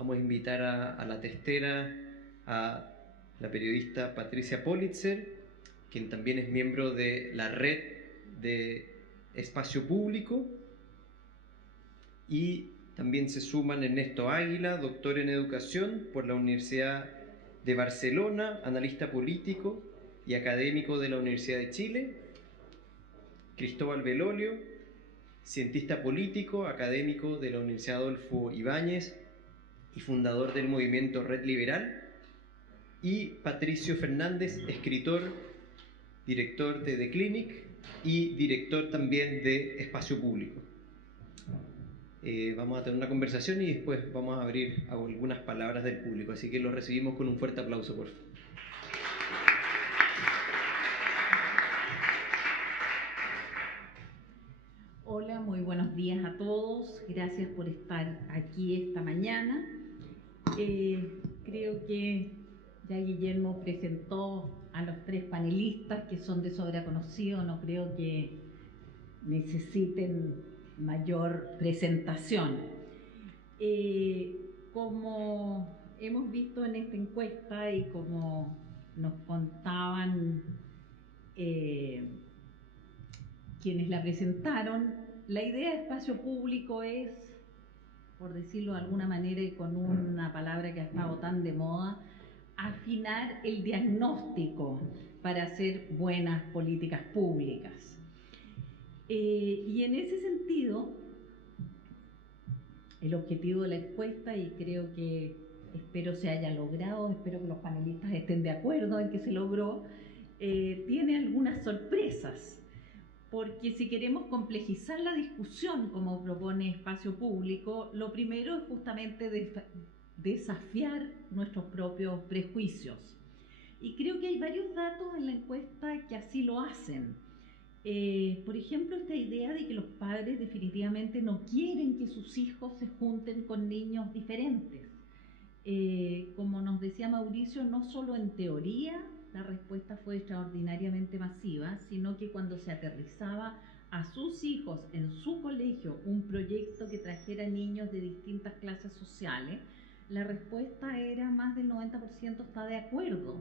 Vamos a invitar a la testera, a la periodista Patricia Politzer, quien también es miembro de la red de Espacio Público, y también se suman Ernesto Águila, doctor en educación por la Universidad de Barcelona, analista político y académico de la Universidad de Chile; Cristóbal Belolio, cientista político, académico de la Universidad Adolfo Ibáñez y fundador del movimiento Red Liberal; y Patricio Fernández, escritor, director de The Clinic y director también de Espacio Público. Vamos a tener una conversación y después vamos a abrir a algunas palabras del público, así que los recibimos con un fuerte aplauso, por favor. Hola, muy buenos días a todos. Gracias por estar aquí esta mañana. Creo que ya Guillermo presentó a los tres panelistas, que son de sobra conocidos. No creo que necesiten mayor presentación. Como hemos visto en esta encuesta y como nos contaban quienes la presentaron, la idea de Espacio Público es, por decirlo de alguna manera y con una palabra que ha estado tan de moda, afinar el diagnóstico para hacer buenas políticas públicas. Y en ese sentido, el objetivo de la encuesta, y creo que espero se haya logrado, espero que los panelistas estén de acuerdo en que se logró, tiene algunas sorpresas. Porque si queremos complejizar la discusión, como propone Espacio Público, lo primero es justamente desafiar nuestros propios prejuicios. Y creo que hay varios datos en la encuesta que así lo hacen. Por ejemplo, esta idea de que los padres definitivamente no quieren que sus hijos se junten con niños diferentes. Como nos decía Mauricio, no solo en teoría la respuesta fue extraordinariamente masiva, sino que cuando se aterrizaba a sus hijos en su colegio un proyecto que trajera niños de distintas clases sociales, la respuesta era más del 90% está de acuerdo.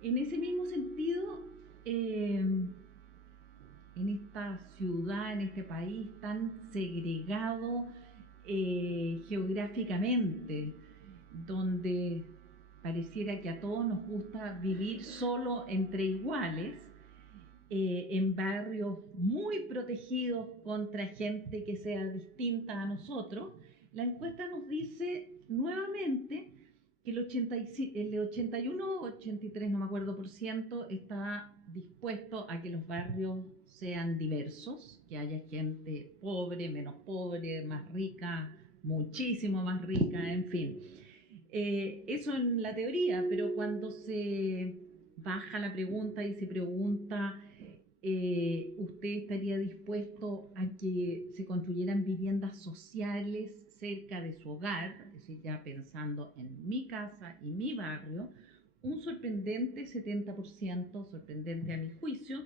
En ese mismo sentido, en esta ciudad, en este país tan segregado geográficamente, donde pareciera que a todos nos gusta vivir solo entre iguales, en barrios muy protegidos contra gente que sea distinta a nosotros, la encuesta nos dice nuevamente que el 81 o 83, no me acuerdo, por ciento está dispuesto a que los barrios sean diversos, que haya gente pobre, menos pobre, más rica, muchísimo más rica, en fin. Eso en la teoría, pero cuando se baja la pregunta y se pregunta, ¿usted estaría dispuesto a que se construyeran viviendas sociales cerca de su hogar? Es decir, ya pensando en mi casa y mi barrio, un sorprendente 70%, sorprendente a mi juicio,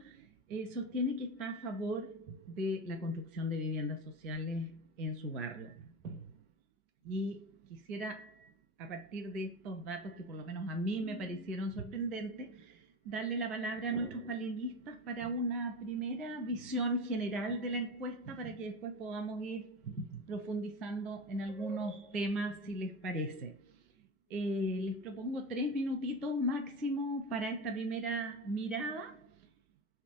sostiene que está a favor de la construcción de viviendas sociales en su barrio. Y quisiera, a partir de estos datos que por lo menos a mí me parecieron sorprendentes, darle la palabra a nuestros panelistas para una primera visión general de la encuesta, para que después podamos ir profundizando en algunos temas, si les parece. Les propongo 3 minutitos máximo para esta primera mirada.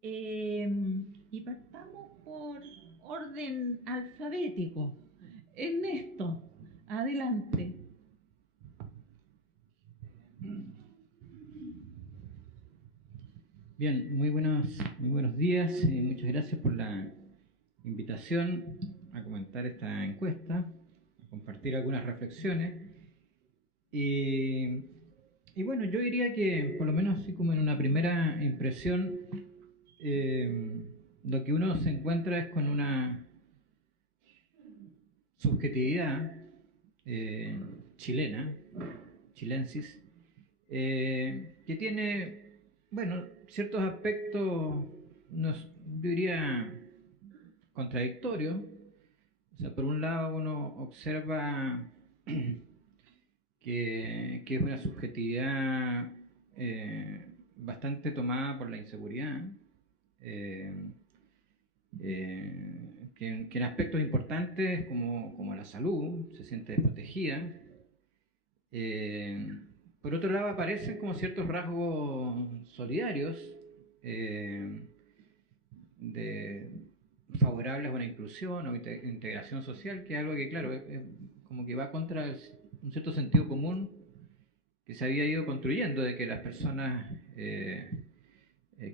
Y partamos por orden alfabético. Ernesto, adelante. Bien, muy buenos días. Muchas gracias por la invitación a comentar esta encuesta, a compartir algunas reflexiones. Y bueno, yo diría que, por lo menos así como en una primera impresión, lo que uno se encuentra es con una subjetividad chilena, chilensis, que tiene, bueno, ciertos aspectos, yo diría, contradictorios. O sea, por un lado uno observa que es una subjetividad bastante tomada por la inseguridad, que en aspectos importantes como la salud se siente desprotegida. Por otro lado, aparecen como ciertos rasgos solidarios favorables a una inclusión o integración social, que es algo que, claro, como que va contra un cierto sentido común que se había ido construyendo, de que las personas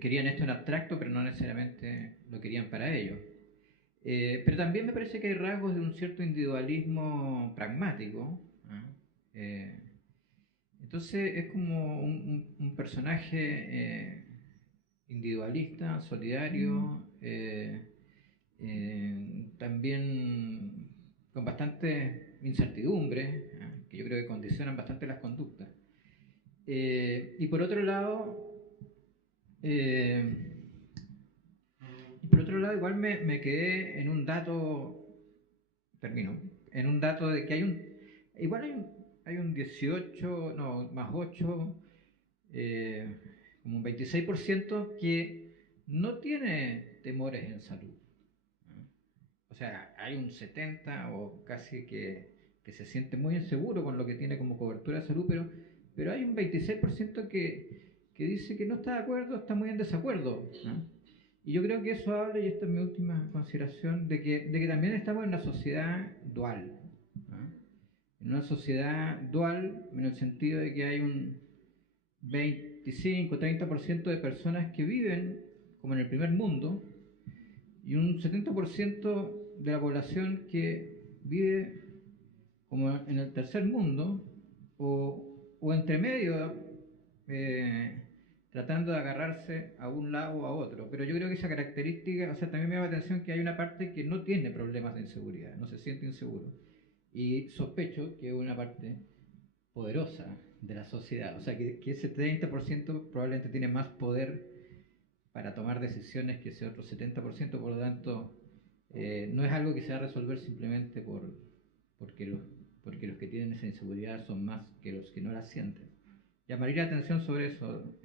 querían esto en abstracto, pero no necesariamente lo querían para ellos. Pero también me parece que hay rasgos de un cierto individualismo pragmático, ¿eh? Entonces es como un personaje individualista, solidario, también con bastante incertidumbre, que yo creo que condicionan bastante las conductas. Y por otro lado, igual me quedé en un dato, en un dato de que hay un 18, no, más 8, como un 26% que no tiene temores en salud. O sea, hay un 70% o casi que se siente muy inseguro con lo que tiene como cobertura de salud, pero hay un 26% que dice que no está de acuerdo, está muy en desacuerdo, ¿no? Y yo creo que eso habla, y esta es mi última consideración, de que también estamos en una sociedad dual, ¿no? En una sociedad dual en el sentido de que hay un 25-30% de personas que viven como en el primer mundo y un 70% de la población que vive como en el tercer mundo o entre medio, tratando de agarrarse a un lado o a otro. Pero yo creo que esa característica, o sea, también me llama la atención que hay una parte que no tiene problemas de inseguridad, no se siente inseguro. Y sospecho que es una parte poderosa de la sociedad, o sea, que ese 30% probablemente tiene más poder para tomar decisiones que ese otro 70%, por lo tanto, no es algo que se va a resolver simplemente porque los que tienen esa inseguridad son más que los que no la sienten. Llamaría la atención sobre eso,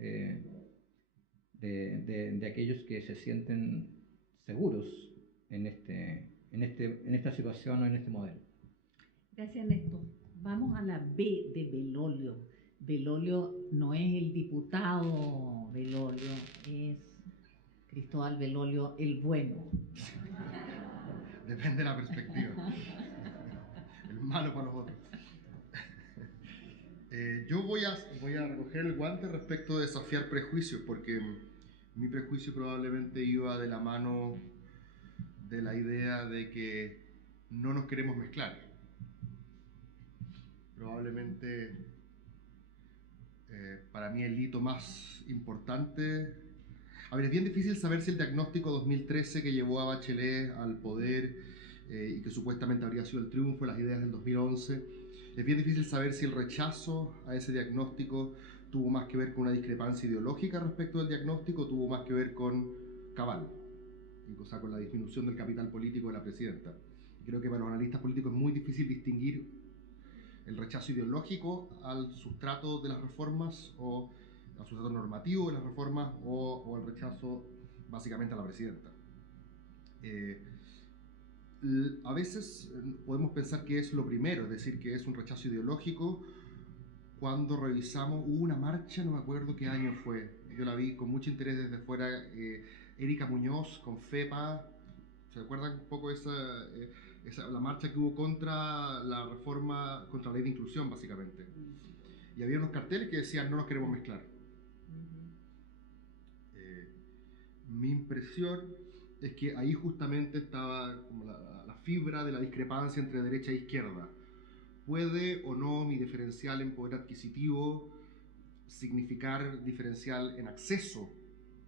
de aquellos que se sienten seguros en esta situación o en este modelo. Gracias, Néstor. Vamos a la B de Belolio. Belolio no es el diputado Belolio, es Cristóbal Belolio el bueno. Depende de la perspectiva. El malo para los otros. Yo voy a recoger el guante respecto de desafiar prejuicios, porque mi prejuicio probablemente iba de la mano de la idea de que no nos queremos mezclar. Probablemente para mí el hito más importante... A ver, es bien difícil saber si el diagnóstico 2013 que llevó a Bachelet al poder y que supuestamente habría sido el triunfo de las ideas del 2011, es bien difícil saber si el rechazo a ese diagnóstico tuvo más que ver con una discrepancia ideológica respecto del diagnóstico o tuvo más que ver con cabal, o sea, con la disminución del capital político de la presidenta. Creo que para los analistas políticos es muy difícil distinguir el rechazo ideológico al sustrato de las reformas o al sustrato normativo de las reformas o al rechazo básicamente a la presidenta. A veces podemos pensar que es lo primero, es decir, que es un rechazo ideológico. Cuando revisamos, hubo una marcha, no me acuerdo qué año fue, yo la vi con mucho interés desde fuera, Erika Muñoz con FEPA, ¿se acuerdan un poco la marcha que hubo contra la reforma, contra la ley de inclusión básicamente? Y había unos carteles que decían no nos queremos mezclar. Mi impresión es que ahí justamente estaba como la fibra de la discrepancia entre derecha e izquierda. ¿Puede o no mi diferencial en poder adquisitivo significar diferencial en acceso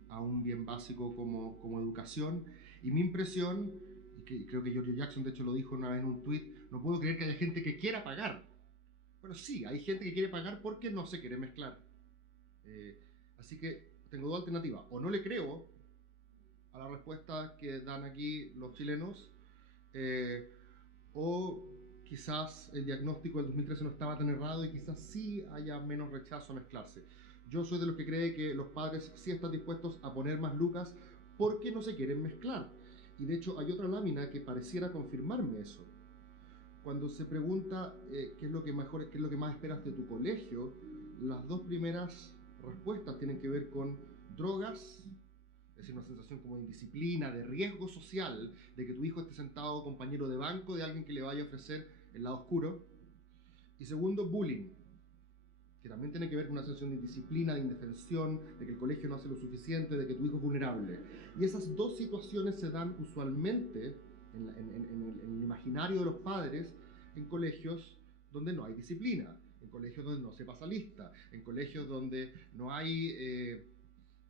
a un bien básico como educación? Y mi impresión, y que creo que Giorgio Jackson de hecho lo dijo una vez en un tuit, no puedo creer que haya gente que quiera pagar. Bueno, sí, hay gente que quiere pagar porque no se quiere mezclar. Así que tengo dos alternativas. O no le creo a la respuesta que dan aquí los chilenos, o quizás el diagnóstico del 2013 no estaba tan errado y quizás sí haya menos rechazo a mezclarse. Yo soy de los que cree que los padres sí están dispuestos a poner más lucas porque no se quieren mezclar. Y de hecho hay otra lámina que pareciera confirmarme eso. Cuando se pregunta qué es lo que más esperas de tu colegio, las dos primeras respuestas tienen que ver con drogas, es decir, una sensación como de indisciplina, de riesgo social, de que tu hijo esté sentado compañero de banco de alguien que le vaya a ofrecer el lado oscuro. Y segundo, bullying, que también tiene que ver con una sensación de indisciplina, de indefensión, de que el colegio no hace lo suficiente, de que tu hijo es vulnerable. Y esas dos situaciones se dan usualmente en el imaginario de los padres en colegios donde no hay disciplina, en colegios donde no se pasa lista, en colegios donde no hay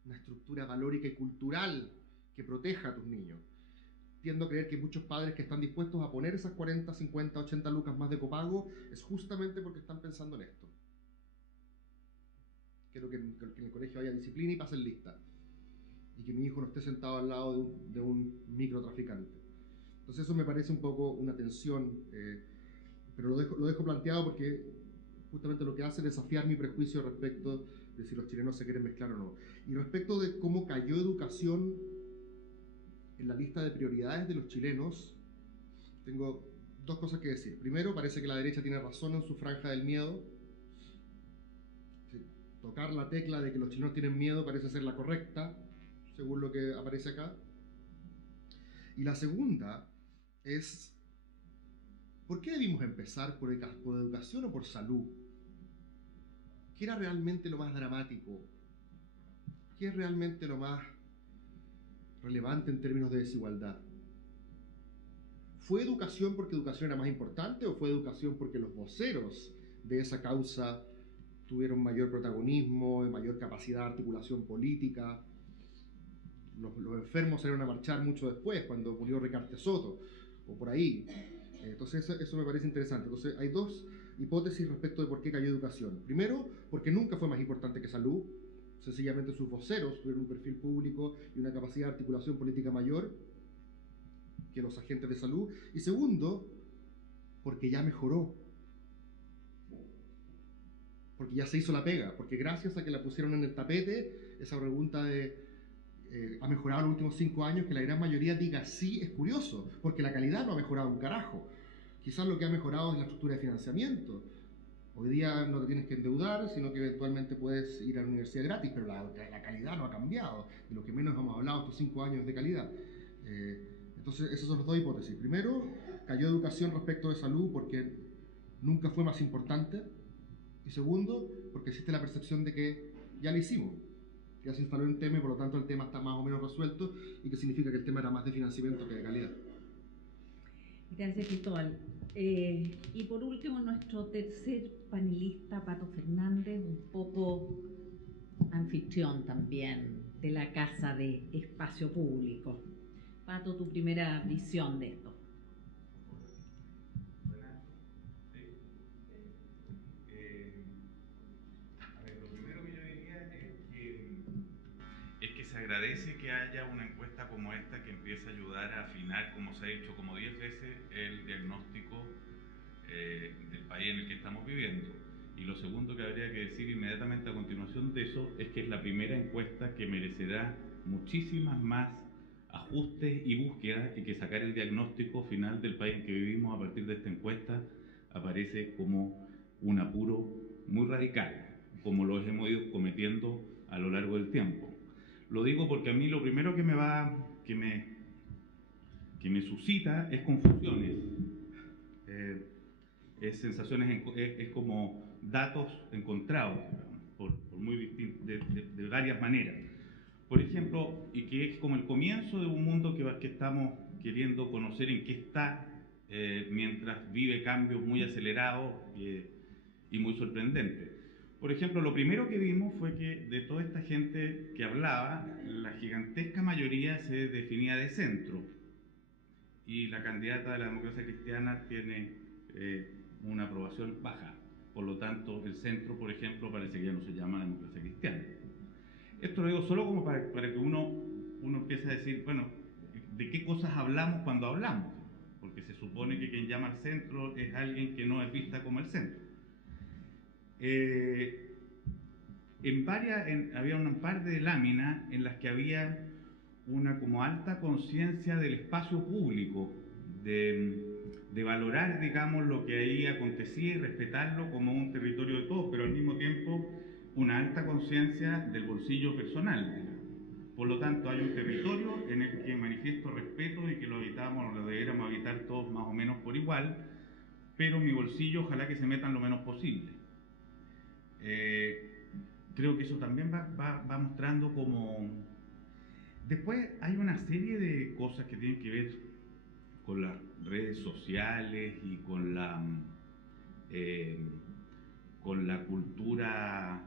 una estructura valórica y cultural que proteja a tus niños. Tiendo a creer que muchos padres que están dispuestos a poner esas 40, 50, 80 lucas más de copago es justamente porque están pensando en esto. Quiero que en el colegio haya disciplina y pasen lista. Y que mi hijo no esté sentado al lado de un microtraficante. Entonces eso me parece un poco una tensión, pero lo dejo planteado porque justamente lo que hace es desafiar mi prejuicio respecto de si los chilenos se quieren mezclar o no. Y respecto de cómo cayó educación en la lista de prioridades de los chilenos, tengo dos cosas que decir. Primero, parece que la derecha tiene razón en su franja del miedo. Tocar la tecla de que los chilenos tienen miedo parece ser la correcta, según lo que aparece acá. Y la segunda es, ¿por qué debimos empezar por educación o por salud? ¿Qué era realmente lo más dramático? ¿Qué es realmente lo más relevante en términos de desigualdad? ¿Fue educación porque educación era más importante o fue educación porque los voceros de esa causa tuvieron mayor protagonismo, mayor capacidad de articulación política? Los enfermos salieron a marchar mucho después, cuando murió Ricardo Soto, o por ahí. Entonces eso me parece interesante. Entonces hay dos hipótesis respecto de por qué cayó educación. Primero, porque nunca fue más importante que salud. Sencillamente sus voceros tuvieron un perfil público y una capacidad de articulación política mayor que los agentes de salud. Y segundo, porque ya mejoró. Porque ya se hizo la pega. Porque gracias a que la pusieron en el tapete, esa pregunta de ¿ha mejorado en los últimos 5 años? Que la gran mayoría diga sí, es curioso. Porque la calidad no ha mejorado un carajo. Quizás lo que ha mejorado es la estructura de financiamiento. Hoy día no te tienes que endeudar, sino que eventualmente puedes ir a la universidad gratis, pero la calidad no ha cambiado. De lo que menos hemos hablado estos 5 años de calidad. Entonces, esas son las dos hipótesis. Primero, cayó educación respecto de salud porque nunca fue más importante. Y segundo, porque existe la percepción de que ya lo hicimos. Ya se instaló un tema y por lo tanto el tema está más o menos resuelto y que significa que el tema era más de financiamiento que de calidad. Gracias, Cristóbal. Y por último, nuestro tercer panelista, Pato Fernández, un poco anfitrión también de la Casa de Espacio Público. Pato, tu primera visión de esto. Lo primero que yo diría es que se agradece que haya una encuesta como esta que empiece a ayudar a afinar, como se ha dicho como 10 veces, el diagnóstico del país en el que estamos viviendo. Y lo segundo que habría que decir inmediatamente a continuación de eso es que es la primera encuesta que merecerá muchísimas más ajustes y búsquedas, y que sacar el diagnóstico final del país en que vivimos a partir de esta encuesta aparece como un apuro muy radical, como lo hemos ido cometiendo a lo largo del tiempo. Lo digo porque a mí lo primero que me suscita es confusiones, es sensaciones, es como datos encontrados, por muy de varias maneras. Por ejemplo, y que es como el comienzo de un mundo que estamos queriendo conocer en qué está, mientras vive cambios muy acelerados y muy sorprendentes. Por ejemplo, lo primero que vimos fue que de toda esta gente que hablaba, la gigantesca mayoría se definía de centro. Y la candidata de la democracia cristiana tiene una aprobación baja. Por lo tanto, el centro, por ejemplo, parece que ya no se llama democracia cristiana. Esto lo digo solo como para que uno empiece a decir, bueno, ¿de qué cosas hablamos cuando hablamos? porque se supone que quien llama al centro es alguien que no es vista como el centro. Había un par de láminas en las que había una como alta conciencia del espacio público, de valorar, digamos, lo que ahí acontecía y respetarlo como un territorio de todos, pero al mismo tiempo una alta conciencia del bolsillo personal, digamos. Por lo tanto, hay un territorio en el que manifiesto respeto y que lo habitamos, o lo deberíamos habitar todos más o menos por igual, pero mi bolsillo ojalá que se metan lo menos posible. Creo que eso también va mostrando como... Después hay una serie de cosas que tienen que ver con las redes sociales y con la cultura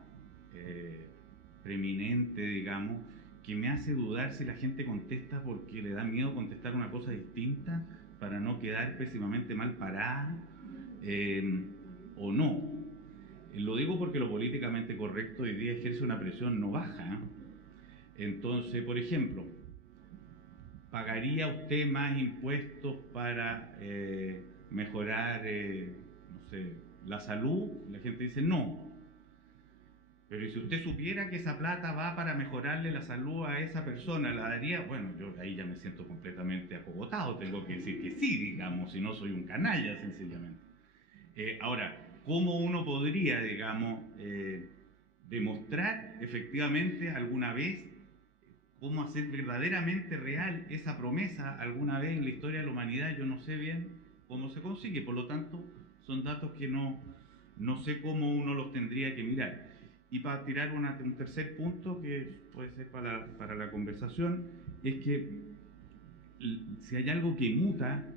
preeminente, digamos, que me hace dudar si la gente contesta porque le da miedo contestar una cosa distinta para no quedar pésimamente mal parada o no. Lo digo porque lo políticamente correcto hoy día ejerce una presión no baja. Entonces, por ejemplo, ¿pagaría usted más impuestos para mejorar, no sé, la salud? La gente dice no. Pero si usted supiera que esa plata va para mejorarle la salud a esa persona, ¿la daría? Bueno, yo ahí ya me siento completamente acogotado, tengo que decir que sí, digamos, si no soy un canalla, sencillamente. Ahora, ¿cómo uno podría, digamos, demostrar efectivamente alguna vez cómo hacer verdaderamente real esa promesa alguna vez en la historia de la humanidad? Yo no sé bien cómo se consigue, por lo tanto, son datos que no sé cómo uno los tendría que mirar. Y para tirar un tercer punto que puede ser para la conversación, es que si hay algo que muta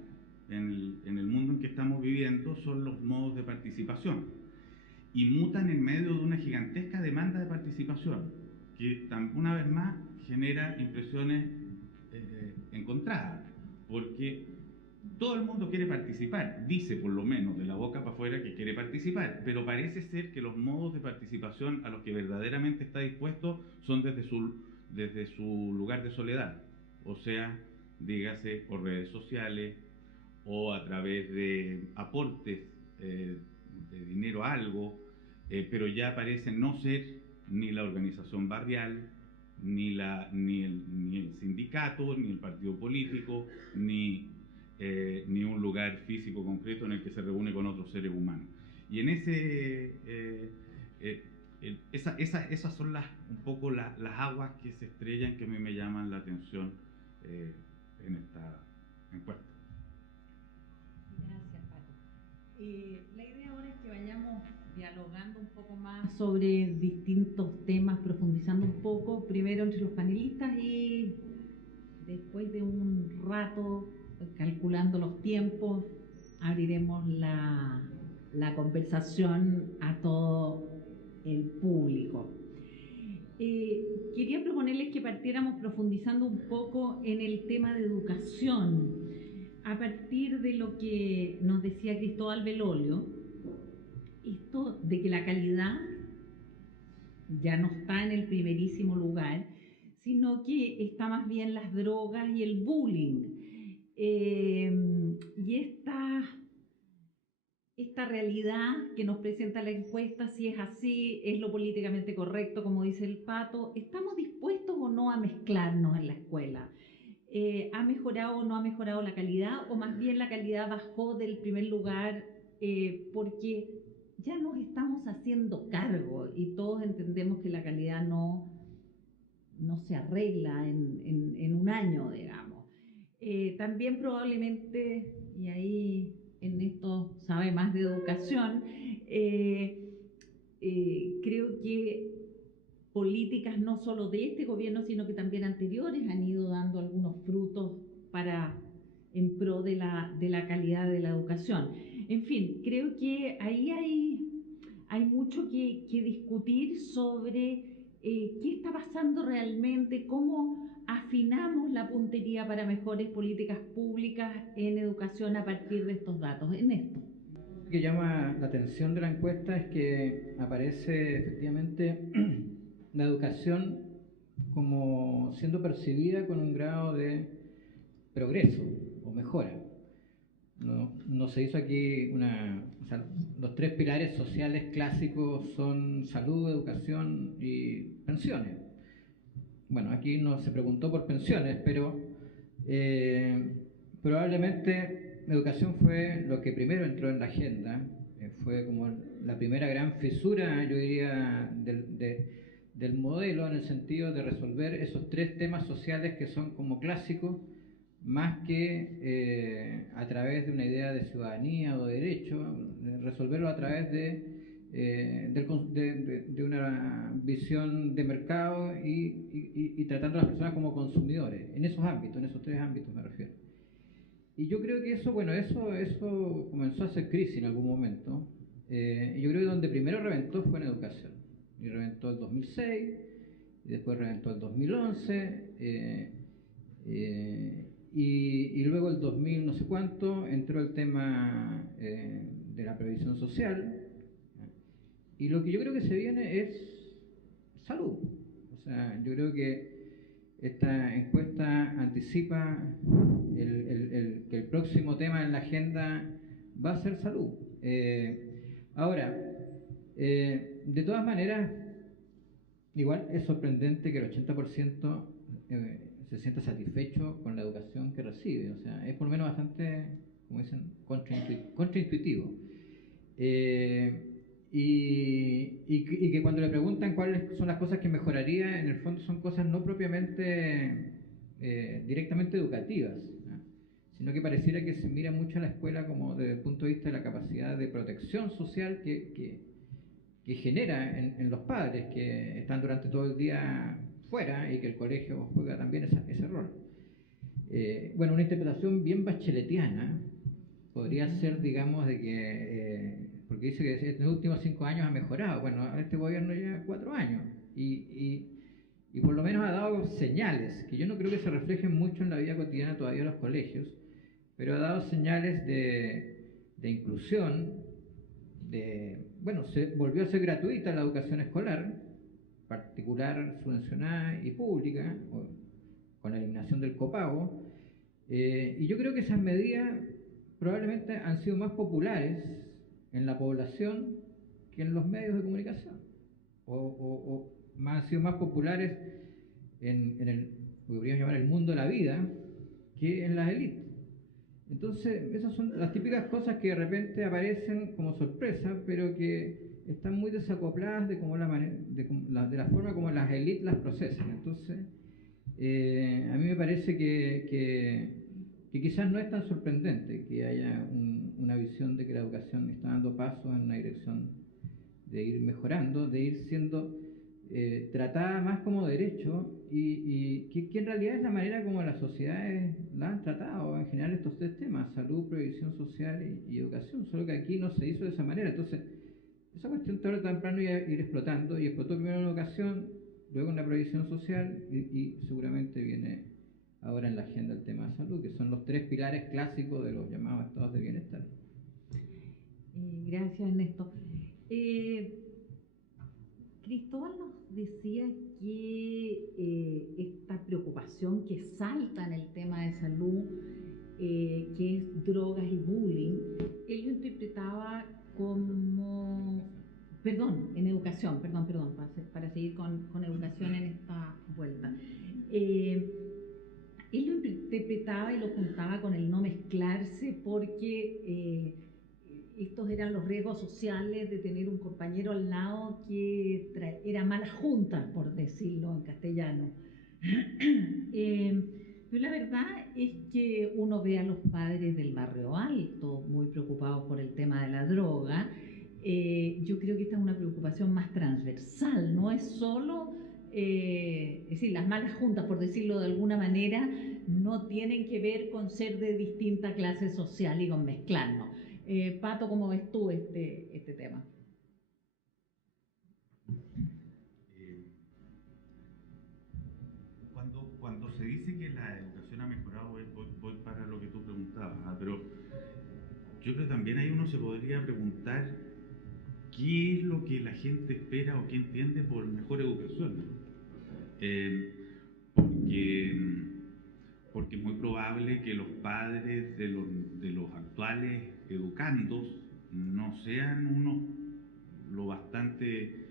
en el mundo en que estamos viviendo son los modos de participación. Y mutan en medio de una gigantesca demanda de participación, que una vez más genera impresiones encontradas, porque todo el mundo quiere participar, dice por lo menos de la boca para afuera que quiere participar, pero parece ser que los modos de participación a los que verdaderamente está dispuesto son desde su lugar de soledad, o sea, dígase por redes sociales o a través de aportes de dinero a algo, pero ya parecen no ser ni la organización barrial, ni el sindicato, ni el partido político, ni un lugar físico concreto en el que se reúne con otros seres humanos. Y en esas son un poco las aguas que se estrellan, que a mí me llaman la atención en esta encuesta. Gracias, Pato. La idea ahora es que vayamos dialogando un poco más sobre distintos temas, profundizando un poco, primero entre los panelistas y después de un rato, calculando los tiempos, abriremos la conversación a todo el público. Quería proponerles que partiéramos profundizando un poco en el tema de educación, a partir de lo que nos decía Cristóbal Belolio, esto de que la calidad ya no está en el primerísimo lugar, sino que está más bien las drogas y el bullying. Y esta realidad que nos presenta la encuesta, si es así, es lo políticamente correcto, como dice el Pato, ¿estamos dispuestos o no a mezclarnos en la escuela? ¿Ha mejorado o no ha mejorado la calidad? ¿O más bien la calidad bajó del primer lugar porque ya nos estamos haciendo cargo y todos entendemos que la calidad no se arregla en un año, digamos? También probablemente, y ahí en esto sabe más de educación, creo que políticas no solo de este gobierno, sino que también anteriores han ido dando algunos frutos en pro de la calidad de la educación. En fin, creo que ahí hay mucho que discutir sobre qué está pasando realmente, cómo afinamos la puntería para mejores políticas públicas en educación a partir de estos datos. En esto. Lo que llama la atención de la encuesta es que aparece efectivamente la educación como siendo percibida con un grado de progreso o mejora. no se hizo aquí o sea, los tres pilares sociales clásicos son salud, educación y pensiones. Bueno, aquí no se preguntó por pensiones, pero probablemente educación fue lo que primero entró en la agenda, fue como la primera gran fisura, yo diría, del modelo, en el sentido de resolver esos tres temas sociales que son como clásicos, más que a través de una idea de ciudadanía o de derecho, resolverlo a través de una visión de mercado y tratando a las personas como consumidores, en esos ámbitos, en esos tres ámbitos me refiero. Y yo creo que eso, bueno, eso comenzó a hacer crisis en algún momento. Yo creo que donde primero reventó fue en educación. Y reventó el 2006, y después reventó el 2011, y luego el 2000 no sé cuánto entró el tema de la previsión social. Y lo que yo creo que se viene es salud. O sea, yo creo que esta encuesta anticipa que el próximo tema en la agenda va a ser salud. Ahora, de todas maneras, igual es sorprendente que el 80% se sienta satisfecho con la educación que recibe. O sea, es por lo menos bastante, como dicen, contraintuitivo. Y que cuando le preguntan cuáles son las cosas que mejoraría, en el fondo son cosas no propiamente directamente educativas, ¿no? Sino que pareciera que se mira mucho a la escuela como desde el punto de vista de la capacidad de protección social que genera en los padres que están durante todo el día fuera y que el colegio juega también ese rol. Bueno, una interpretación bien bacheletiana podría ser, digamos, de que, porque dice que en los últimos 5 años ha mejorado. Bueno, este gobierno lleva 4 años y por lo menos ha dado señales, que yo no creo que se reflejen mucho en la vida cotidiana todavía de los colegios, pero ha dado señales de inclusión, bueno, se volvió a ser gratuita la educación escolar, particular, subvencionada y pública, con la eliminación del copago, y yo creo que esas medidas probablemente han sido más populares en la población que en los medios de comunicación, o han sido más populares en el, podríamos llamar el mundo de la vida, que en las élites. Entonces, esas son las típicas cosas que de repente aparecen como sorpresa, pero que están muy desacopladas de la forma como las élites las procesan. Entonces, a mí me parece que quizás no es tan sorprendente que haya una visión de que la educación está dando pasos en una dirección de ir mejorando, de ir siendo tratada más como derecho y que en realidad es la manera como las sociedades la han tratado en general estos tres temas, salud, previsión social y educación, solo que aquí no se hizo de esa manera. Entonces, esa cuestión tarde o temprano iba a ir explotando, y explotó primero en educación, luego en la previsión social y seguramente viene ahora en la agenda el tema de salud, que son los tres pilares clásicos de los llamados estados de bienestar. Gracias, Ernesto. Cristóbal nos decía que esta preocupación que salta en el tema de salud, que es drogas y bullying, él lo interpretaba como... Perdón, en educación, para seguir con educación en esta vuelta. Él lo interpretaba y lo juntaba con el no mezclarse porque estos eran los riesgos sociales de tener un compañero al lado que era mala junta, por decirlo en castellano. Pero la verdad es que uno ve a los padres del barrio alto muy preocupados por el tema de la droga. Yo creo que esta es una preocupación más transversal, no es solo, es decir, las malas juntas, por decirlo de alguna manera, no tienen que ver con ser de distinta clase social y con mezclarnos. Pato, ¿cómo ves tú este tema? Cuando se dice que la educación ha mejorado, voy para lo que tú preguntabas, pero yo creo que también ahí uno se podría preguntar qué es lo que la gente espera o qué entiende por mejor educación, ¿no? Porque porque es muy probable que los padres de los actuales educandos no sean unos lo bastante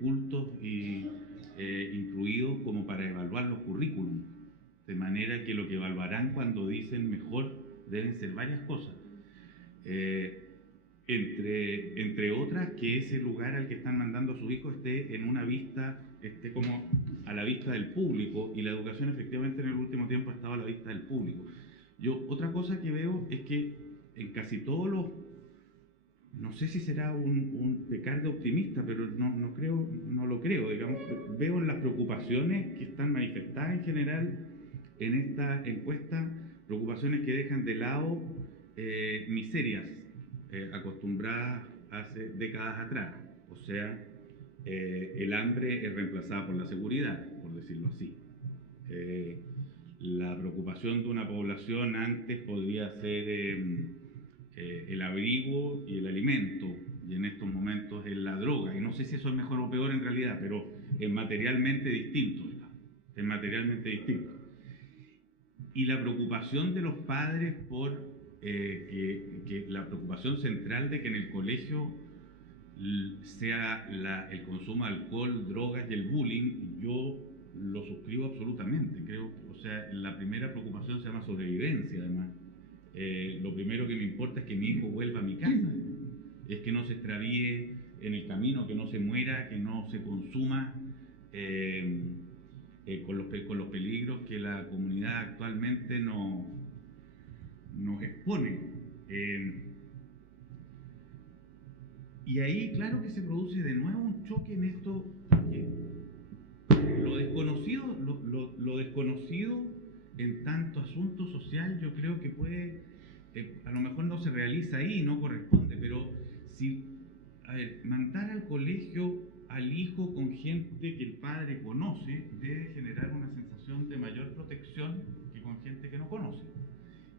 cultos y instruidos como para evaluar los currículums, de manera que lo que evaluarán cuando dicen mejor deben ser varias cosas, entre otras que ese lugar al que están mandando a su hijo esté en una vista, esté como a la vista del público, y la educación efectivamente en el último tiempo ha estado a la vista del público. Otra cosa que veo es que en casi todos los, no sé si será un pecar de optimista, pero no creo, no lo creo, digamos, veo en las preocupaciones que están manifestadas en general en esta encuesta, preocupaciones que dejan de lado miserias acostumbradas hace décadas atrás. O sea, el hambre es reemplazada por la seguridad, por decirlo así. La preocupación de una población antes podría ser el abrigo y el alimento, y en estos momentos es la droga. Y no sé si eso es mejor o peor en realidad, pero es materialmente distinto, digamos. Es materialmente distinto. Y la preocupación de los padres por que la preocupación central de que en el colegio sea el consumo de alcohol, drogas y el bullying, yo lo suscribo absolutamente. Creo, o sea, la primera preocupación se llama sobrevivencia, además. Lo primero que me importa es que mi hijo vuelva a mi casa, es que no se extravíe en el camino, que no se muera, que no se consuma con los peligros que la comunidad actualmente nos expone. Y ahí, claro que se produce de nuevo un choque en esto, que lo desconocido en tanto asunto social, yo creo que puede, a lo mejor no se realiza ahí, no corresponde, pero si, mandar al colegio al hijo con gente que el padre conoce, debe generar una sensación de mayor protección que con gente que no conoce.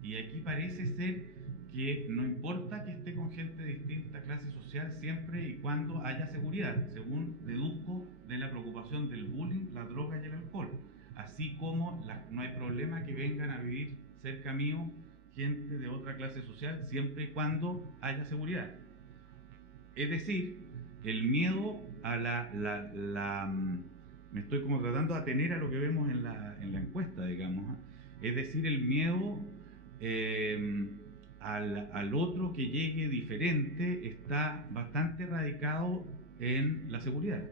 Y aquí parece ser que no importa que esté con gente de distinta clase social siempre y cuando haya seguridad, según deduzco de la preocupación del bullying, la droga y el alcohol. Así como no hay problema que vengan a vivir cerca mío gente de otra clase social siempre y cuando haya seguridad. Es decir, el miedo a me estoy como tratando de atener a lo que vemos en la encuesta, digamos. Es decir, el miedo al otro que llegue diferente está bastante radicado en la seguridad.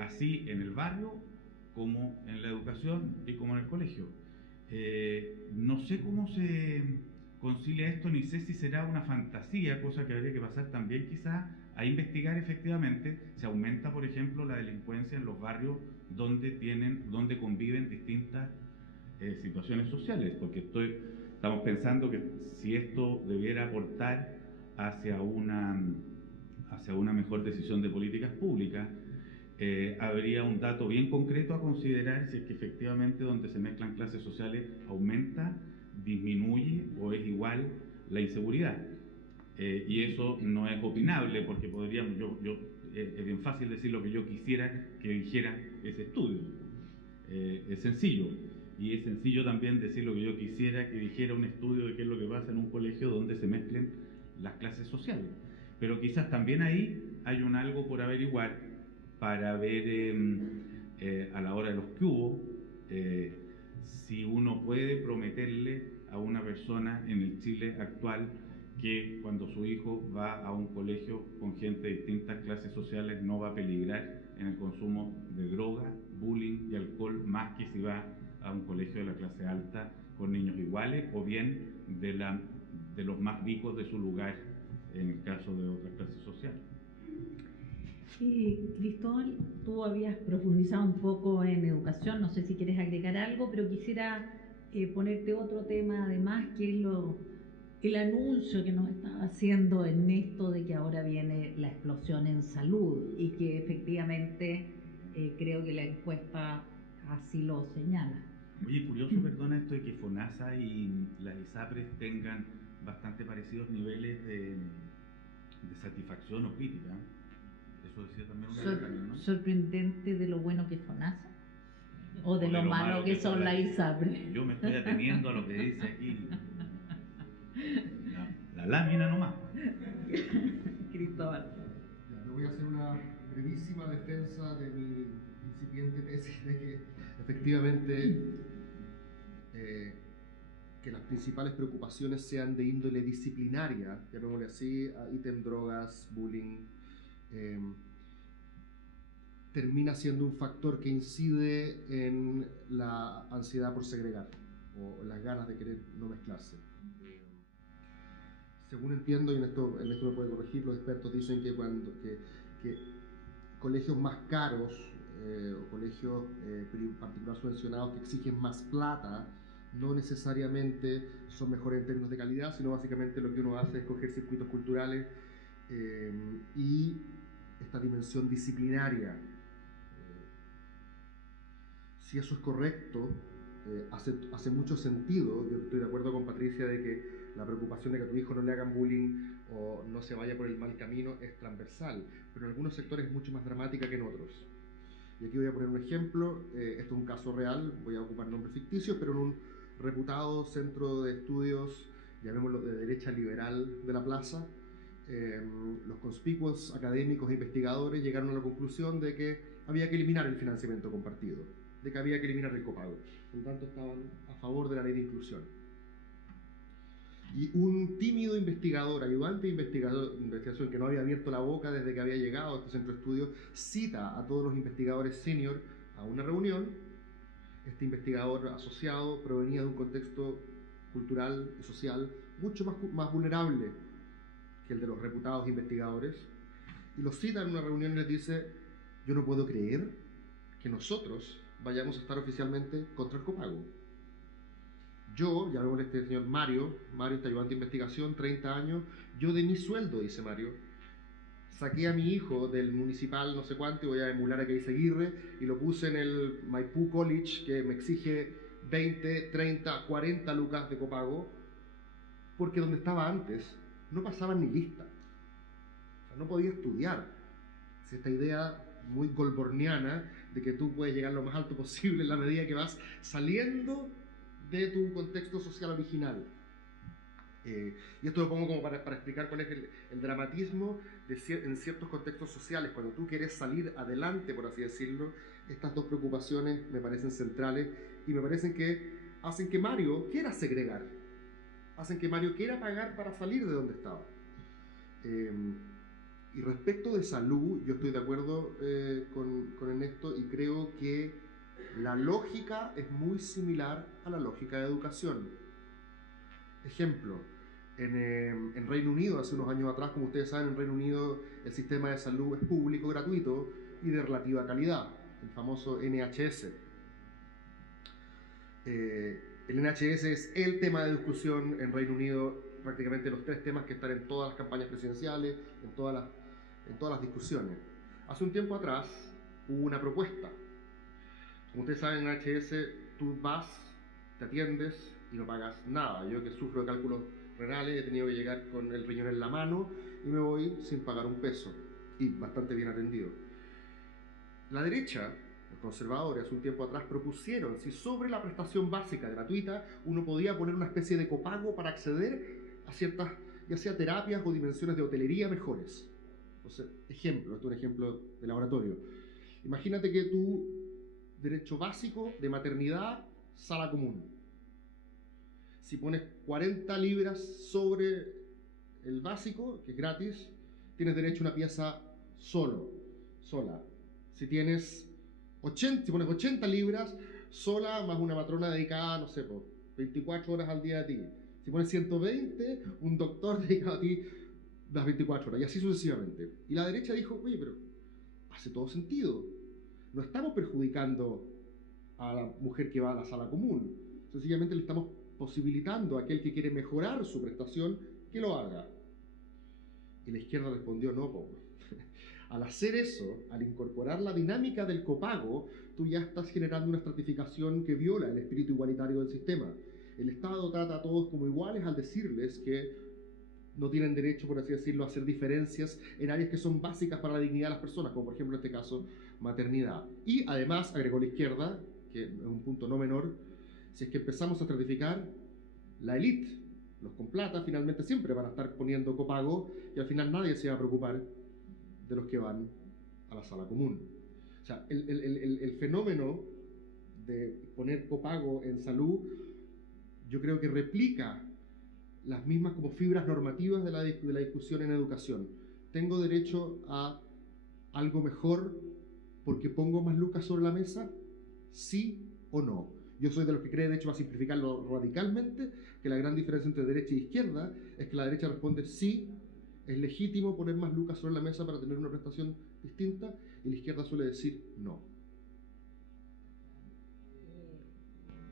Así en el barrio, como en la educación y como en el colegio. No sé cómo se concilia esto, ni sé si será una fantasía, cosa que habría que pasar también quizás a investigar efectivamente. Se aumenta, por ejemplo, la delincuencia en los barrios donde conviven distintas situaciones sociales, porque estamos pensando que si esto debiera aportar hacia una mejor decisión de políticas públicas, habría un dato bien concreto a considerar si es que efectivamente donde se mezclan clases sociales aumenta, disminuye o es igual la inseguridad. Y eso no es opinable, porque podríamos, es bien fácil decir lo que yo quisiera que dijera ese estudio. Es sencillo. Y es sencillo también decir lo que yo quisiera que dijera un estudio de qué es lo que pasa en un colegio donde se mezclen las clases sociales. Pero quizás también ahí hay un algo por averiguar para ver a la hora de los que hubo, si uno puede prometerle a una persona en el Chile actual que cuando su hijo va a un colegio con gente de distintas clases sociales no va a peligrar en el consumo de droga, bullying y alcohol, más que si va a un colegio de la clase alta con niños iguales, o bien de los más ricos de su lugar en el caso de otras clases sociales. Cristóbal, tú habías profundizado un poco en educación, no sé si quieres agregar algo, pero quisiera ponerte otro tema además, que es el anuncio que nos estaba haciendo Ernesto de que ahora viene la explosión en salud y que efectivamente creo que la encuesta así lo señala. Oye, curioso, perdona, esto de que FONASA y las ISAPRES tengan bastante parecidos niveles de satisfacción o crítica. Eso decía también una Sorprendente de lo bueno que es FONASA. O de lo malo que son las ISAPRES. Yo me estoy ateniendo a lo que dice aquí la lámina nomás. Cristóbal. Ya, me voy a hacer una brevísima defensa de mi incipiente tesis de que efectivamente que las principales preocupaciones sean de índole disciplinaria, llamémosle así, ítem drogas, bullying, termina siendo un factor que incide en la ansiedad por segregar o las ganas de querer no mezclarse. Según entiendo, y en esto me puede corregir, los expertos dicen que colegios más caros o colegios particular subvencionados que exigen más plata no necesariamente son mejores en términos de calidad, sino básicamente lo que uno hace es coger circuitos culturales y esta dimensión disciplinaria. Si eso es correcto, hace mucho sentido. Yo estoy de acuerdo con Patricia de que la preocupación de que a tu hijo no le hagan bullying o no se vaya por el mal camino es transversal, pero en algunos sectores es mucho más dramática que en otros. Y aquí voy a poner un ejemplo. Esto es un caso real, voy a ocupar nombres ficticios, pero en un reputado centro de estudios, llamémoslo de derecha liberal de la plaza, los conspicuos académicos e investigadores llegaron a la conclusión de que había que eliminar el financiamiento compartido, de que había que eliminar el copago. Por lo tanto, estaban a favor de la ley de inclusión. Y un tímido investigador, ayudante de investigación que no había abierto la boca desde que había llegado a este centro de estudios, cita a todos los investigadores senior a una reunión. Este investigador asociado provenía de un contexto cultural y social mucho más vulnerable que el de los reputados investigadores, y los cita en una reunión y les dice: yo no puedo creer que nosotros vayamos a estar oficialmente contra el copago. Yo, ya luego este señor Mario, este ayudante de investigación, 30 años, yo de mi sueldo, dice Mario, saqué a mi hijo del municipal no sé cuánto, y voy a emular a Keis Aguirre, y lo puse en el Maipú College, que me exige 20, 30, 40 lucas de copago, porque donde estaba antes no pasaban ni lista. O sea, no podía estudiar. Es esta idea muy goldborniana de que tú puedes llegar lo más alto posible en la medida que vas saliendo de tu contexto social original. Y esto lo pongo como para explicar cuál es el dramatismo en ciertos contextos sociales. Cuando tú quieres salir adelante, por así decirlo, estas dos preocupaciones me parecen centrales y me parecen que hacen que Mario quiera segregar, hacen que Mario quiera pagar para salir de donde estaba. Y respecto de salud, yo estoy de acuerdo con Ernesto, y creo que la lógica es muy similar a la lógica de educación. Ejemplo, en Reino Unido, hace unos años atrás, como ustedes saben, en Reino Unido el sistema de salud es público, gratuito y de relativa calidad, el famoso NHS. El NHS es el tema de discusión en Reino Unido, prácticamente los tres temas que están en todas las campañas presidenciales, en todas las discusiones. Hace un tiempo atrás hubo una propuesta. Como ustedes saben, en NHS tú vas, te atiendes y no pagas nada. Yo, que sufro de cálculos renales, he tenido que llegar con el riñón en la mano y me voy sin pagar un peso, y bastante bien atendido. La derecha, los conservadores, hace un tiempo atrás propusieron si sobre la prestación básica gratuita uno podía poner una especie de copago para acceder a ciertas, ya sea terapias o dimensiones de hotelería mejores. Entonces, esto es un ejemplo de laboratorio. Imagínate que tu derecho básico de maternidad, sala común. Si pones 40 libras sobre el básico, que es gratis, tienes derecho a una pieza sola. Si pones 80 libras, sola, más una matrona dedicada, no sé, 24 horas al día a ti. Si pones 120, un doctor dedicado a ti las 24 horas, y así sucesivamente. Y la derecha dijo: oye, pero hace todo sentido. No estamos perjudicando a la mujer que va a la sala común. Sencillamente le estamos posibilitando a aquel que quiere mejorar su prestación que lo haga. Y la izquierda respondió: no, poco. Al hacer eso, al incorporar la dinámica del copago, tú ya estás generando una estratificación que viola el espíritu igualitario del sistema. El Estado trata a todos como iguales al decirles que no tienen derecho, por así decirlo, a hacer diferencias en áreas que son básicas para la dignidad de las personas, como por ejemplo en este caso, maternidad. Y además, agregó la izquierda, que es un punto no menor, si es que empezamos a estratificar la élite. Los con plata finalmente siempre van a estar poniendo copago y al final nadie se va a preocupar de los que van a la sala común. O sea, el fenómeno de poner copago en salud, yo creo que replica las mismas como fibras normativas de la discusión en educación. ¿Tengo derecho a algo mejor porque pongo más lucas sobre la mesa? ¿Sí o no? Yo soy de los que cree, de hecho, va a simplificarlo radicalmente, que la gran diferencia entre derecha e izquierda es que la derecha responde sí, es legítimo poner más lucas sobre la mesa para tener una prestación distinta, y la izquierda suele decir no.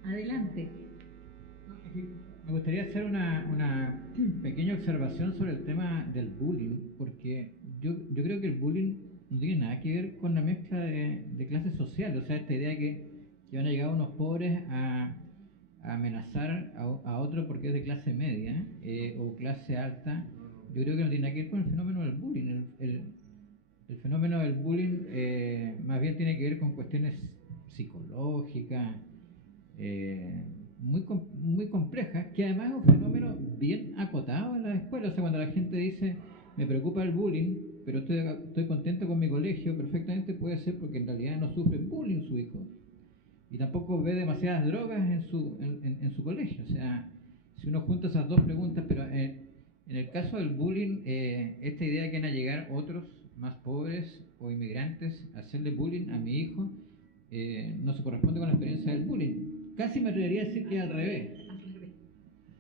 Adelante. Me gustaría hacer una pequeña observación sobre el tema del bullying, porque yo creo que el bullying no tiene nada que ver con la mezcla de clases sociales. O sea, esta idea que van a llegar unos pobres a amenazar a otro porque es de clase media o clase alta, yo creo que no tiene nada que ver con el fenómeno del bullying. El fenómeno del bullying más bien tiene que ver con cuestiones psicológicas, muy complejas, que además es un fenómeno bien acotado en las escuelas. O sea, cuando la gente dice, me preocupa el bullying, pero estoy contento con mi colegio, perfectamente puede ser porque en realidad no sufre bullying su hijo. Y tampoco ve demasiadas drogas en su colegio. O sea, si uno junta esas dos preguntas, pero en el caso del bullying, esta idea de que van a llegar otros más pobres o inmigrantes a hacerle bullying a mi hijo, no se corresponde con la experiencia del bullying. Casi me atrevería a decir que al revés.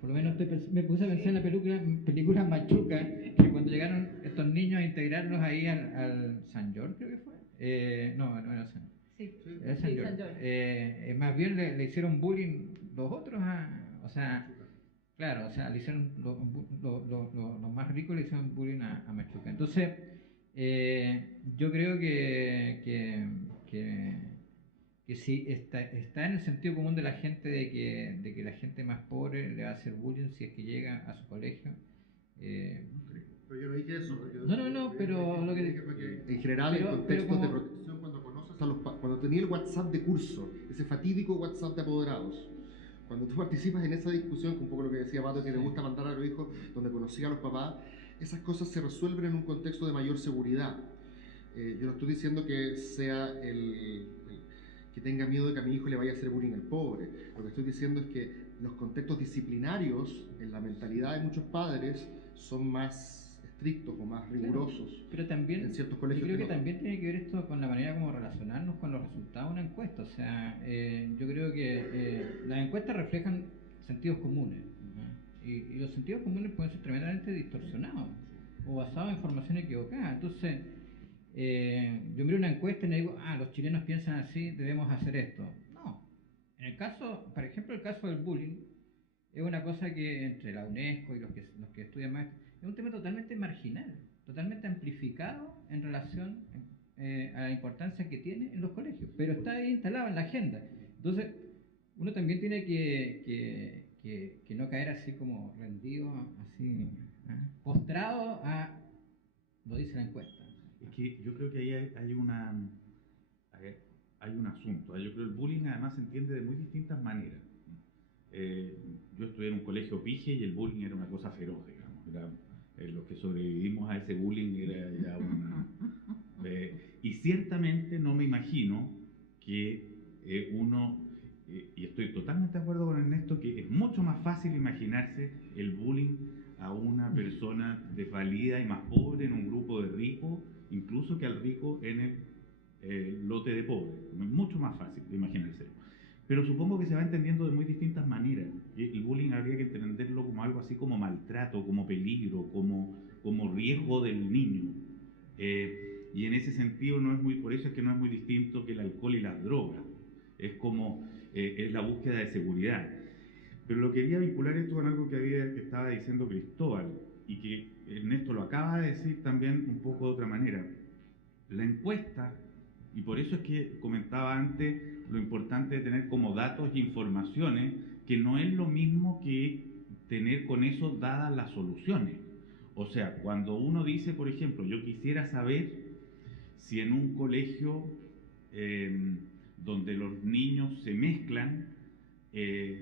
Por lo menos me puse a pensar en la película Machuca, que cuando llegaron estos niños a integrarlos ahí al San George, creo que fue. No era San George. Sí, Era San George. Más bien le hicieron bullying los otros, o sea, claro, o sea, le hicieron los más ricos le hicieron bullying a Machuca. Entonces, yo creo que si está en el sentido común de la gente de que la gente más pobre le va a hacer bullying si es que llega a su colegio. Pero yo no dije eso. Pero lo que dije fue que en general, en contextos de protección, cuando conoces cuando tenía el WhatsApp de curso, ese fatídico WhatsApp de apoderados, cuando tú participas en esa discusión, que un poco lo que decía Pato, que le gusta mandar a los hijos donde conocía a los papás, esas cosas se resuelven en un contexto de mayor seguridad. Yo no estoy diciendo que sea que tenga miedo de que a mi hijo le vaya a hacer bullying el pobre. Lo que estoy diciendo es que los contextos disciplinarios en la mentalidad de muchos padres son más estrictos o más rigurosos. Claro, pero también, en ciertos colegios. Yo creo que también tiene que ver esto con la manera como relacionarnos con los resultados de una encuesta. O sea, yo creo que las encuestas reflejan sentidos comunes, ¿no? Y los sentidos comunes pueden ser tremendamente distorsionados o basados en información equivocada. Entonces, yo miro una encuesta y me digo, los chilenos piensan así, debemos hacer esto. No. En el caso, por ejemplo, el caso del bullying, es una cosa que entre la UNESCO y los que estudian más, es un tema totalmente marginal, totalmente amplificado en relación a la importancia que tiene en los colegios, pero está ahí instalado en la agenda. Entonces, uno también tiene que no caer así como rendido, así, postrado a lo dice la encuesta. Es que yo creo que ahí hay un asunto. Yo creo que el bullying además se entiende de muy distintas maneras. Yo estudié en un colegio pije y el bullying era una cosa feroz, digamos. Los que sobrevivimos a ese bullying era ya una... y ciertamente no me imagino que y estoy totalmente de acuerdo con Ernesto, que es mucho más fácil imaginarse el bullying a una persona desvalida y más pobre en un grupo de ricos, incluso que al rico en el lote de pobre. Es mucho más fácil de imaginárselo. Pero supongo que se va entendiendo de muy distintas maneras. El bullying habría que entenderlo como algo así como maltrato, como peligro, como riesgo del niño. Y en ese sentido por eso es que no es muy distinto que el alcohol y las drogas. Es como es la búsqueda de seguridad. Pero lo quería vincular esto con algo que estaba diciendo Cristóbal y que Ernesto lo acaba de decir también un poco de otra manera. La encuesta, y por eso es que comentaba antes lo importante de tener como datos y informaciones, que no es lo mismo que tener con eso dadas las soluciones. O sea, cuando uno dice, por ejemplo, yo quisiera saber si en un colegio donde los niños se mezclan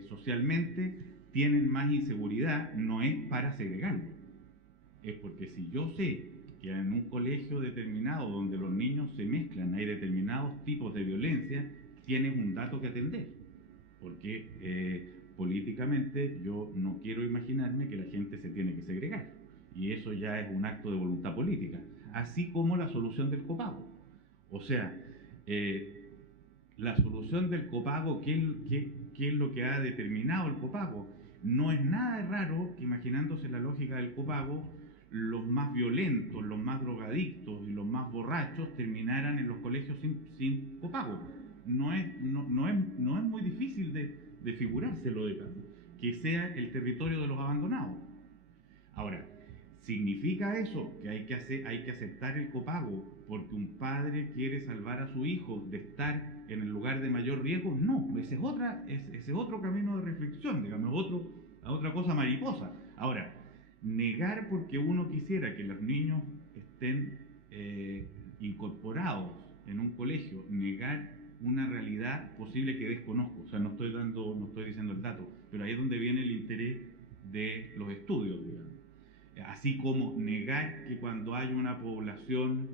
socialmente, tienen más inseguridad, no es para segregarlos. Es porque si yo sé que en un colegio determinado donde los niños se mezclan, hay determinados tipos de violencia, tienes un dato que atender. Porque políticamente yo no quiero imaginarme que la gente se tiene que segregar. Y eso ya es un acto de voluntad política. Así como la solución del copago. O sea, la solución del copago, ¿qué es lo que ha determinado el copago? No es nada raro que, imaginándose la lógica del copago, los más violentos, los más drogadictos y los más borrachos terminaran en los colegios sin copago. No es muy difícil de figurárselo, digamos, que sea el territorio de los abandonados. Ahora, ¿significa eso que hay que aceptar el copago porque un padre quiere salvar a su hijo de estar en el lugar de mayor riesgo? No, ese es otro camino de reflexión, digamos, otra cosa mariposa. Ahora, negar porque uno quisiera que los niños estén incorporados en un colegio, negar una realidad posible que desconozco, o sea, no estoy diciendo el dato, pero ahí es donde viene el interés de los estudios, digamos. Así como negar que cuando hay una población,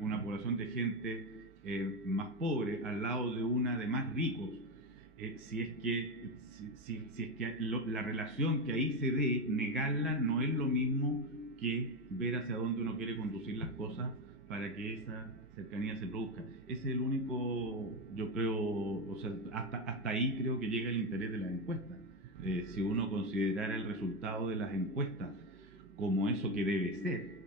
una población de gente más pobre al lado de una de más ricos, si es que la relación que ahí se dé, negarla no es lo mismo que ver hacia dónde uno quiere conducir las cosas para que esa cercanía se produzca. Ese es el único, yo creo, o sea, hasta ahí creo que llega el interés de las encuestas. Si uno considerara el resultado de las encuestas como eso que debe ser,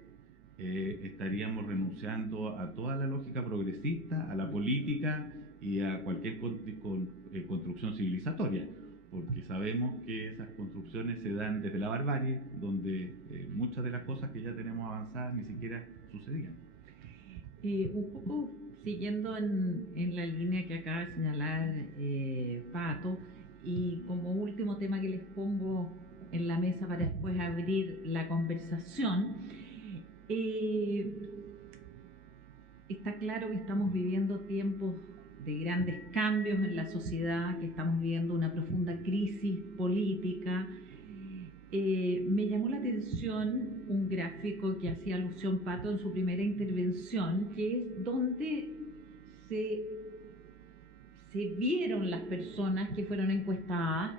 estaríamos renunciando a toda la lógica progresista, a la política y a cualquier construcción civilizatoria, porque sabemos que esas construcciones se dan desde la barbarie, donde muchas de las cosas que ya tenemos avanzadas ni siquiera sucedían. Un poco siguiendo en la línea que acaba de señalar Pato, y como último tema que les pongo en la mesa para después abrir la conversación, está claro que estamos viviendo tiempos de grandes cambios en la sociedad, que estamos viviendo una profunda crisis política. Me llamó la atención un gráfico que hacía alusión Pato en su primera intervención, que es donde se vieron las personas que fueron encuestadas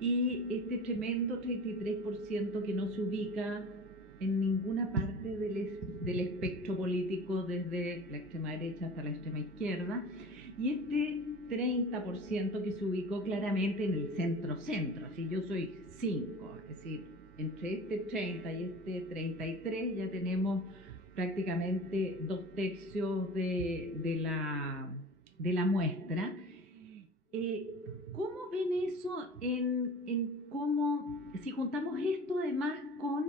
y este tremendo 33% que no se ubica en ninguna parte del espectro político, desde la extrema derecha hasta la extrema izquierda, y este 30% que se ubicó claramente en el centro-centro. Si yo soy 5, es decir, entre este 30 y este 33 ya tenemos prácticamente 2/3 de la muestra. ¿Cómo ven eso en cómo, si juntamos esto además con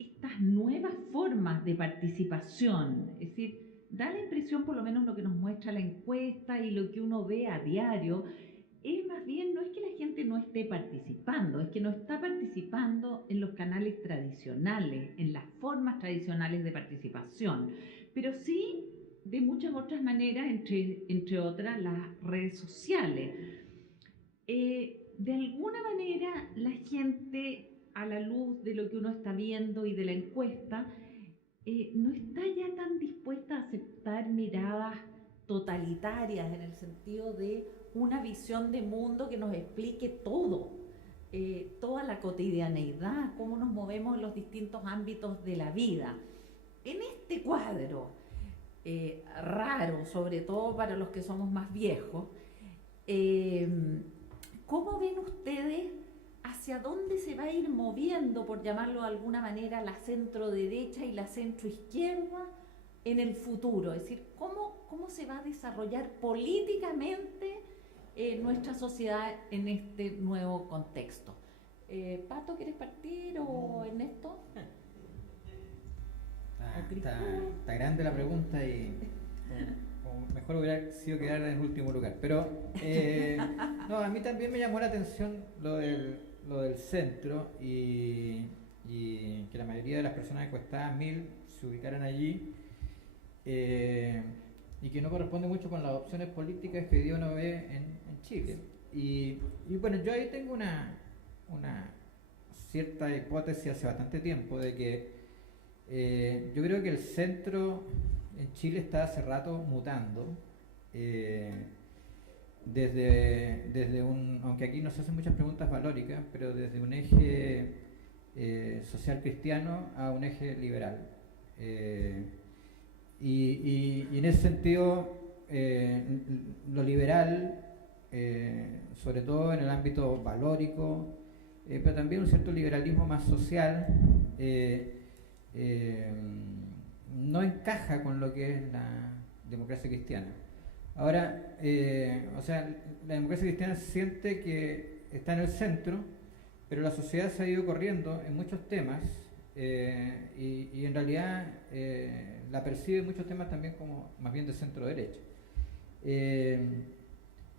estas nuevas formas de participación? Es decir, da la impresión, por lo menos lo que nos muestra la encuesta y lo que uno ve a diario, es más bien, no es que la gente no esté participando, es que no está participando en los canales tradicionales, en las formas tradicionales de participación, pero sí de muchas otras maneras, entre otras las redes sociales. De alguna manera la gente, a la luz de lo que uno está viendo y de la encuesta, no está ya tan dispuesta a aceptar miradas totalitarias en el sentido de una visión de mundo que nos explique todo, toda la cotidianeidad, cómo nos movemos en los distintos ámbitos de la vida. En este cuadro raro, sobre todo para los que somos más viejos, ¿cómo ven ustedes hacia dónde se va a ir moviendo, por llamarlo de alguna manera, la centro derecha y la centro izquierda en el futuro? Es decir, ¿cómo se va a desarrollar políticamente nuestra sociedad en este nuevo contexto? Pato, ¿quieres partir o Ernesto? Está grande la pregunta y mejor hubiera sido quedar en el último lugar. Pero no, a mí también me llamó la atención lo del centro y que la mayoría de las personas encuestadas, 1.000, se ubicaran allí, y que no corresponde mucho con las opciones políticas que hoy día uno ve en Chile. Y bueno, yo ahí tengo una cierta hipótesis hace bastante tiempo de que yo creo que el centro en Chile está hace rato mutando, desde un, aunque aquí no se hacen muchas preguntas valóricas, pero desde un eje social cristiano a un eje liberal. Y en ese sentido, lo liberal, sobre todo en el ámbito valórico, pero también un cierto liberalismo más social, no encaja con lo que es la democracia cristiana. Ahora, o sea, la democracia cristiana siente que está en el centro, pero la sociedad se ha ido corriendo en muchos temas, y en realidad la percibe en muchos temas también como más bien de centro-derecha.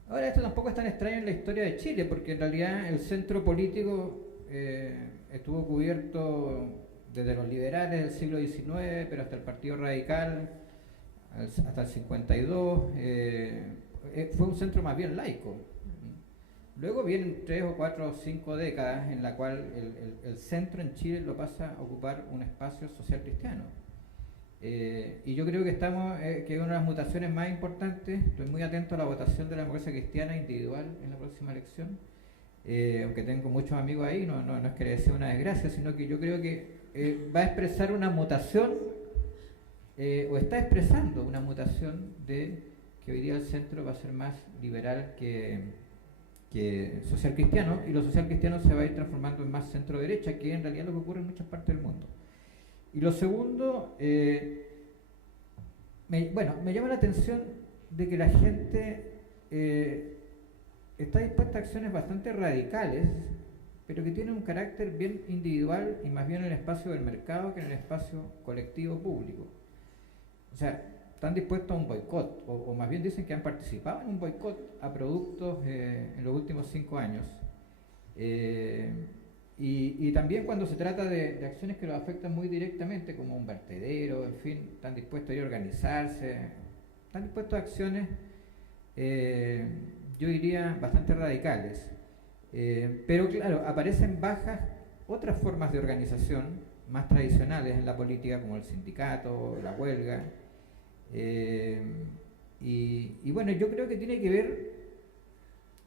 Ahora, esto tampoco es tan extraño en la historia de Chile, porque en realidad el centro político estuvo cubierto desde los liberales del siglo XIX, pero hasta el Partido Radical, hasta el 52, fue un centro más bien laico. Luego vienen 3 o 4 o 5 décadas en la cual el centro en Chile lo pasa a ocupar un espacio social cristiano. Y yo creo que estamos, que es una de las mutaciones más importantes. Estoy muy atento a la votación de la democracia cristiana individual en la próxima elección, aunque tengo muchos amigos ahí, no es que le deseo una desgracia, sino que yo creo que va a expresar una mutación, o está expresando una mutación de que hoy día el centro va a ser más liberal que social cristiano, y lo social cristiano se va a ir transformando en más centro derecha, que en realidad es lo que ocurre en muchas partes del mundo. Y lo segundo, me llama la atención de que la gente está dispuesta a acciones bastante radicales, pero que tienen un carácter bien individual y más bien en el espacio del mercado que en el espacio colectivo público. O sea, están dispuestos a un boicot, o más bien dicen que han participado en un boicot a productos en los últimos 5 años. Y también cuando se trata de acciones que los afectan muy directamente, como un vertedero, en fin, están dispuestos a ir a organizarse, están dispuestos a acciones, yo diría, bastante radicales. Pero claro, aparecen bajas otras formas de organización más tradicionales en la política, como el sindicato, la huelga. Y bueno, yo creo que tiene que ver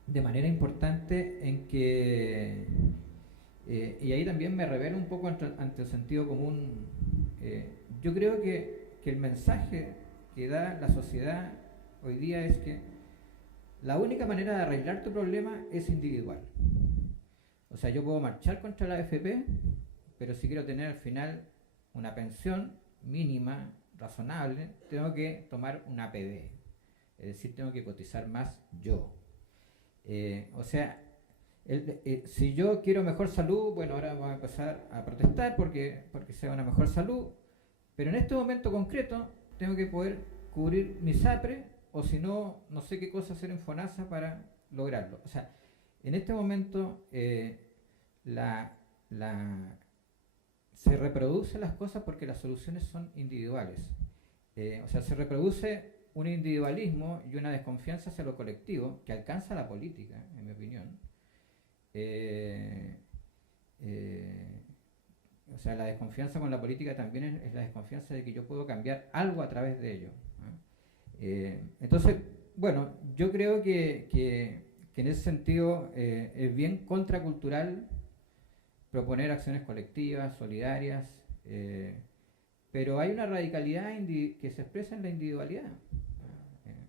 de manera importante en que, y ahí también me revelo un poco ante el sentido común, yo creo que el mensaje que da la sociedad hoy día es que la única manera de arreglar tu problema es individual. O sea, yo puedo marchar contra la AFP, pero si quiero tener al final una pensión mínima, razonable, tengo que tomar una APB, es decir, tengo que cotizar más yo. O sea, si yo quiero mejor salud, bueno, ahora vamos a empezar a protestar porque sea una mejor salud, pero en este momento concreto tengo que poder cubrir mi SAPRE, o si no, no sé qué cosa hacer en FONASA para lograrlo. O sea, en este momento se reproducen las cosas porque las soluciones son individuales. O sea, se reproduce un individualismo y una desconfianza hacia lo colectivo que alcanza la política, en mi opinión. O sea, la desconfianza con la política también es la desconfianza de que yo puedo cambiar algo a través de ello, ¿no? Entonces, bueno, yo creo que en ese sentido es bien contracultural proponer acciones colectivas, solidarias, pero hay una radicalidad que se expresa en la individualidad.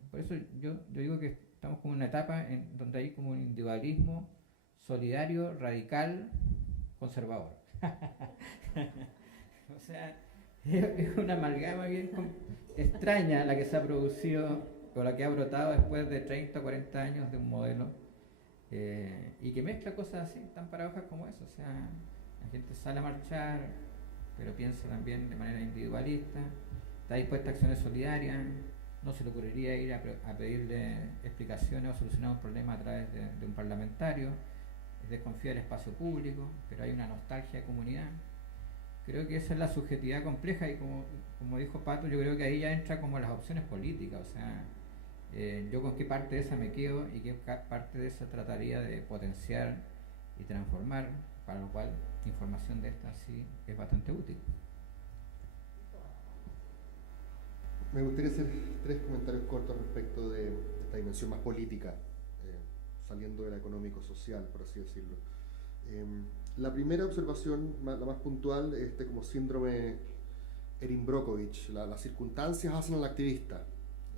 Por eso yo digo que estamos como en una etapa donde hay como un individualismo solidario, radical, conservador. O sea, es una amalgama bien extraña la que se ha producido, o la que ha brotado después de 30 o 40 años de un modelo, y que mezcla cosas así, tan paradojas como eso. O sea, la gente sale a marchar, pero piensa también de manera individualista, está dispuesta a acciones solidarias, no se le ocurriría ir a pedirle explicaciones o solucionar un problema a través de un parlamentario, desconfía del espacio público, pero hay una nostalgia de comunidad. Creo que esa es la subjetividad compleja y como dijo Pato, yo creo que ahí ya entra como las opciones políticas, o sea, yo con qué parte de esa me quedo y qué parte de esa trataría de potenciar y transformar, para lo cual información de esta sí es bastante útil. Me gustaría hacer 3 comentarios cortos respecto de esta dimensión más política, saliendo de la económico-social, por así decirlo. La primera observación, la más puntual, como síndrome Erin Brockovich, las circunstancias hacen al activista.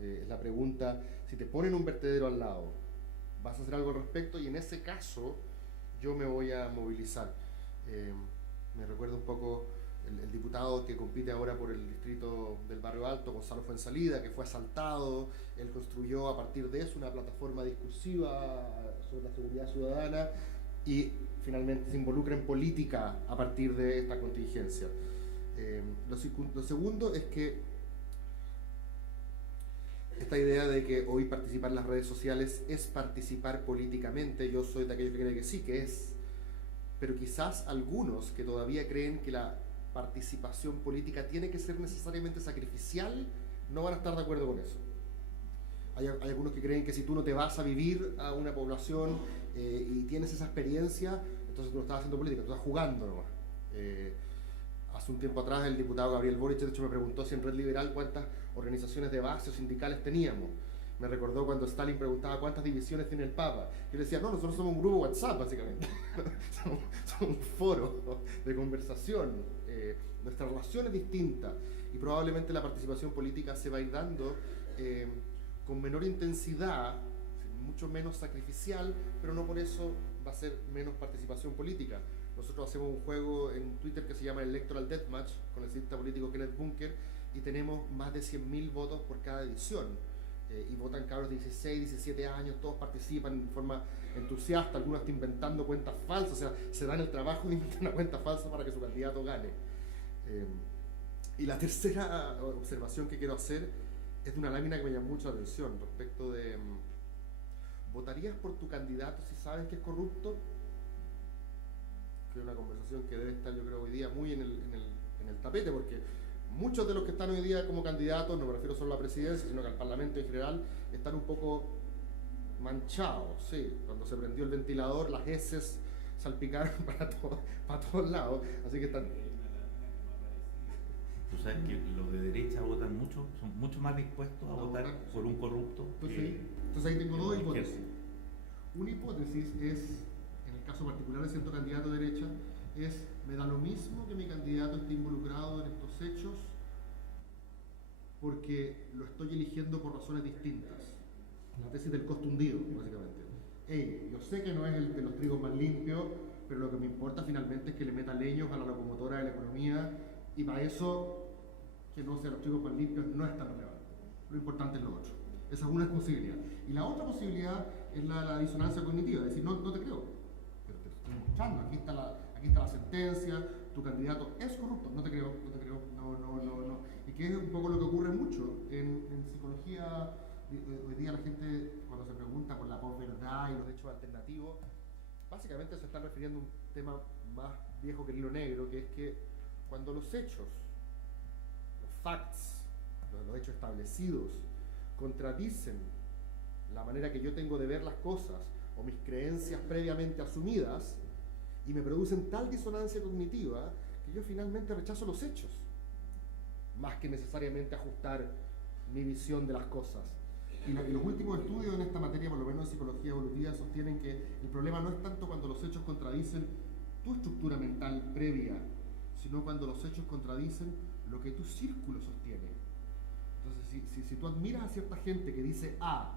Es la pregunta, si te ponen un vertedero al lado, ¿vas a hacer algo al respecto? Y en ese caso, yo me voy a movilizar. Me recuerda un poco el diputado que compite ahora por el distrito del Barrio Alto, Gonzalo Fuenzalida, que fue asaltado. Él construyó a partir de eso una plataforma discursiva sobre la seguridad ciudadana y finalmente se involucra en política a partir de esta contingencia. Lo segundo es que esta idea de que hoy participar en las redes sociales es participar políticamente, yo soy de aquellos que creen que sí, que es, pero quizás algunos que todavía creen que la participación política tiene que ser necesariamente sacrificial, no van a estar de acuerdo con eso. Hay algunos que creen que si tú no te vas a vivir a una población y tienes esa experiencia, entonces tú no estás haciendo política, tú estás jugando nomás. Hace un tiempo atrás el diputado Gabriel Boric, de hecho, me preguntó si en Red Liberal cuántas organizaciones de base o sindicales teníamos. Me recordó cuando Stalin preguntaba cuántas divisiones tiene el Papa. Yo le decía, no, nosotros somos un grupo WhatsApp, básicamente. somos un foro de conversación. Nuestra relación es distinta y probablemente la participación política se va a ir dando con menor intensidad, mucho menos sacrificial, pero no por eso va a ser menos participación política. Nosotros hacemos un juego en Twitter que se llama Electoral Deathmatch con el cientista político Kenneth Bunker y tenemos más de 100.000 votos por cada edición. Y votan cabros de 16, 17 años, todos participan en forma entusiasta, algunos están inventando cuentas falsas, o sea, se dan el trabajo de inventar una cuenta falsa para que su candidato gane. Y la tercera observación que quiero hacer es de una lámina que me llama mucho la atención respecto de ¿votarías por tu candidato si sabes que es corrupto? Que es una conversación que debe estar, yo creo, hoy día muy en el tapete, porque muchos de los que están hoy día como candidatos, no me refiero solo a la presidencia, sino que al Parlamento en general, están un poco manchados, sí. Cuando se prendió el ventilador, las heces salpicaron para todos lados, así que están... Tú sabes que los de derecha votan mucho, son mucho más dispuestos a votar por un corrupto. Pues sí. Entonces ahí tengo dos hipótesis. Una hipótesis es, en el caso particular de cierto candidato de derecha, es, me da lo mismo que mi candidato esté involucrado en estos hechos porque lo estoy eligiendo por razones distintas. La tesis del costo hundido, básicamente. Hey, yo sé que no es el de los trigos más limpios, pero lo que me importa finalmente es que le meta leños a la locomotora de la economía y para eso, que no sea los trigos más limpios no es tan relevante. Lo importante es lo otro. Esa es una posibilidad. Y la otra posibilidad es la disonancia cognitiva, es decir, no te creo, pero te estoy mostrando, aquí está la sentencia, tu candidato es corrupto, no te creo, no. Y que es un poco lo que ocurre mucho en psicología. Hoy día la gente, cuando se pregunta por la posverdad y los hechos alternativos, básicamente se está refiriendo a un tema más viejo que el hilo negro, que es que cuando los hechos, los facts, los hechos establecidos, contradicen la manera que yo tengo de ver las cosas o mis creencias previamente asumidas y me producen tal disonancia cognitiva que yo finalmente rechazo los hechos, más que necesariamente ajustar mi visión de las cosas. Y los últimos estudios en esta materia, por lo menos en psicología evolutiva, sostienen que el problema no es tanto cuando los hechos contradicen tu estructura mental previa, sino cuando los hechos contradicen lo que tu círculo sostiene. Entonces, si tú admiras a cierta gente que dice A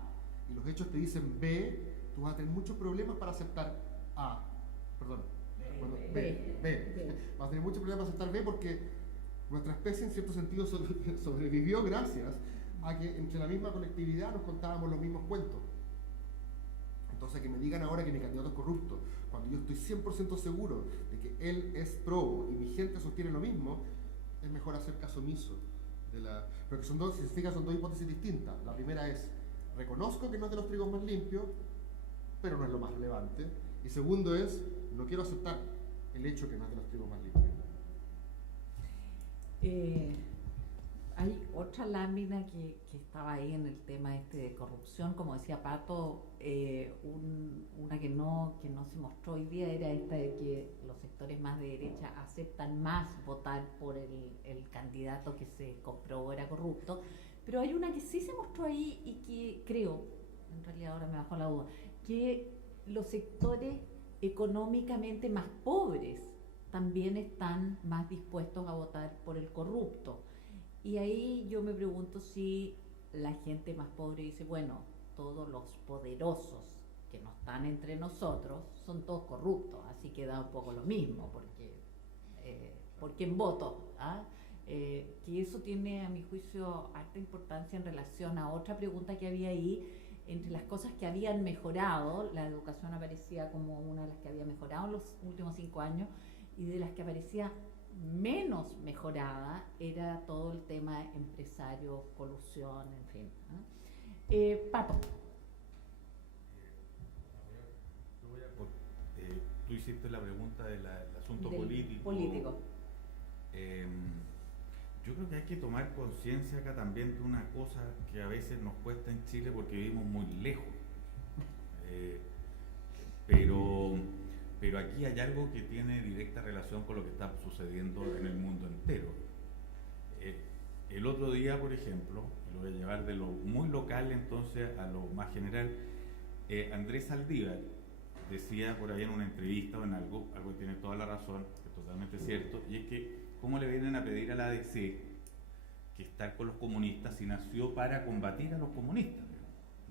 y los hechos te dicen B, tú vas a tener muchos problemas para aceptar A. Perdón. B. Vas a tener muchos problemas para aceptar B porque nuestra especie en cierto sentido sobrevivió gracias a que entre la misma colectividad nos contábamos los mismos cuentos. Entonces, que me digan ahora que mi candidato es corrupto, cuando yo estoy 100% seguro de que él es probo y mi gente sostiene lo mismo, es mejor hacer caso omiso. Porque son dos, si se fijan, son dos hipótesis distintas. La primera es, reconozco que no es de los trigos más limpios, pero no es lo más relevante. Y segundo es, no quiero aceptar el hecho que no es de los trigos más limpios. Hay otra lámina que estaba ahí en el tema de corrupción, como decía Pato, una que no se mostró hoy día era esta de que los sectores más de derecha aceptan más votar por el candidato que se comprobó era corrupto, pero hay una que sí se mostró ahí y que creo, en realidad ahora me bajó la duda, que los sectores económicamente más pobres también están más dispuestos a votar por el corrupto. Y ahí yo me pregunto si la gente más pobre dice, bueno, todos los poderosos que no están entre nosotros son todos corruptos, así que da un poco lo mismo, porque por quién voto, ¿ah? Que eso tiene, a mi juicio, alta importancia en relación a otra pregunta que había ahí. Entre las cosas que habían mejorado, la educación aparecía como una de las que había mejorado en los últimos 5 años, y de las que aparecía menos mejorada era todo el tema empresario, colusión, en fin, ¿no? Pato. Tú hiciste la pregunta del asunto político. Yo creo que hay que tomar conciencia acá también de una cosa que a veces nos cuesta en Chile porque vivimos muy lejos. Pero aquí hay algo que tiene directa relación con lo que está sucediendo en el mundo entero. El otro día, por ejemplo, lo voy a llevar de lo muy local entonces a lo más general, Andrés Saldívar decía por ahí en una entrevista o en algo que tiene toda la razón, que es totalmente cierto, y es que cómo le vienen a pedir a la ADC que estar con los comunistas si nació para combatir a los comunistas.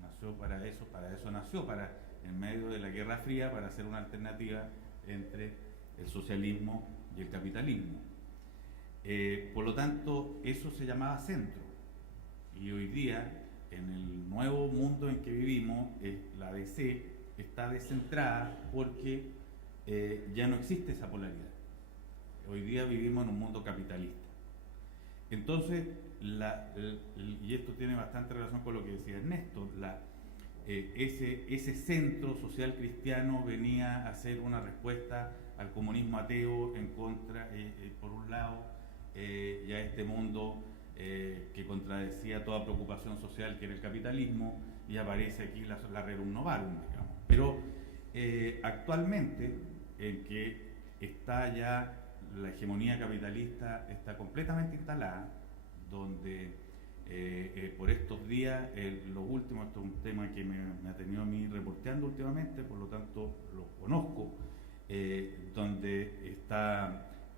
Nació para eso nació, para en medio de la Guerra Fría, para hacer una alternativa entre el socialismo y el capitalismo. Por lo tanto, eso se llamaba centro. Y hoy día, en el nuevo mundo en que vivimos, la ADC está descentrada porque ya no existe esa polaridad. Hoy día vivimos en un mundo capitalista. Entonces, y esto tiene bastante relación con lo que decía Ernesto, ese centro social cristiano venía a ser una respuesta al comunismo ateo en contra, por un lado, y a este mundo que contradecía toda preocupación social que era el capitalismo, y aparece aquí la Rerum Novarum, digamos. Pero actualmente, en que está ya la hegemonía capitalista está completamente instalada, donde por estos días, lo último, esto es un tema que me ha tenido a mí reporteando últimamente, por lo tanto lo conozco, donde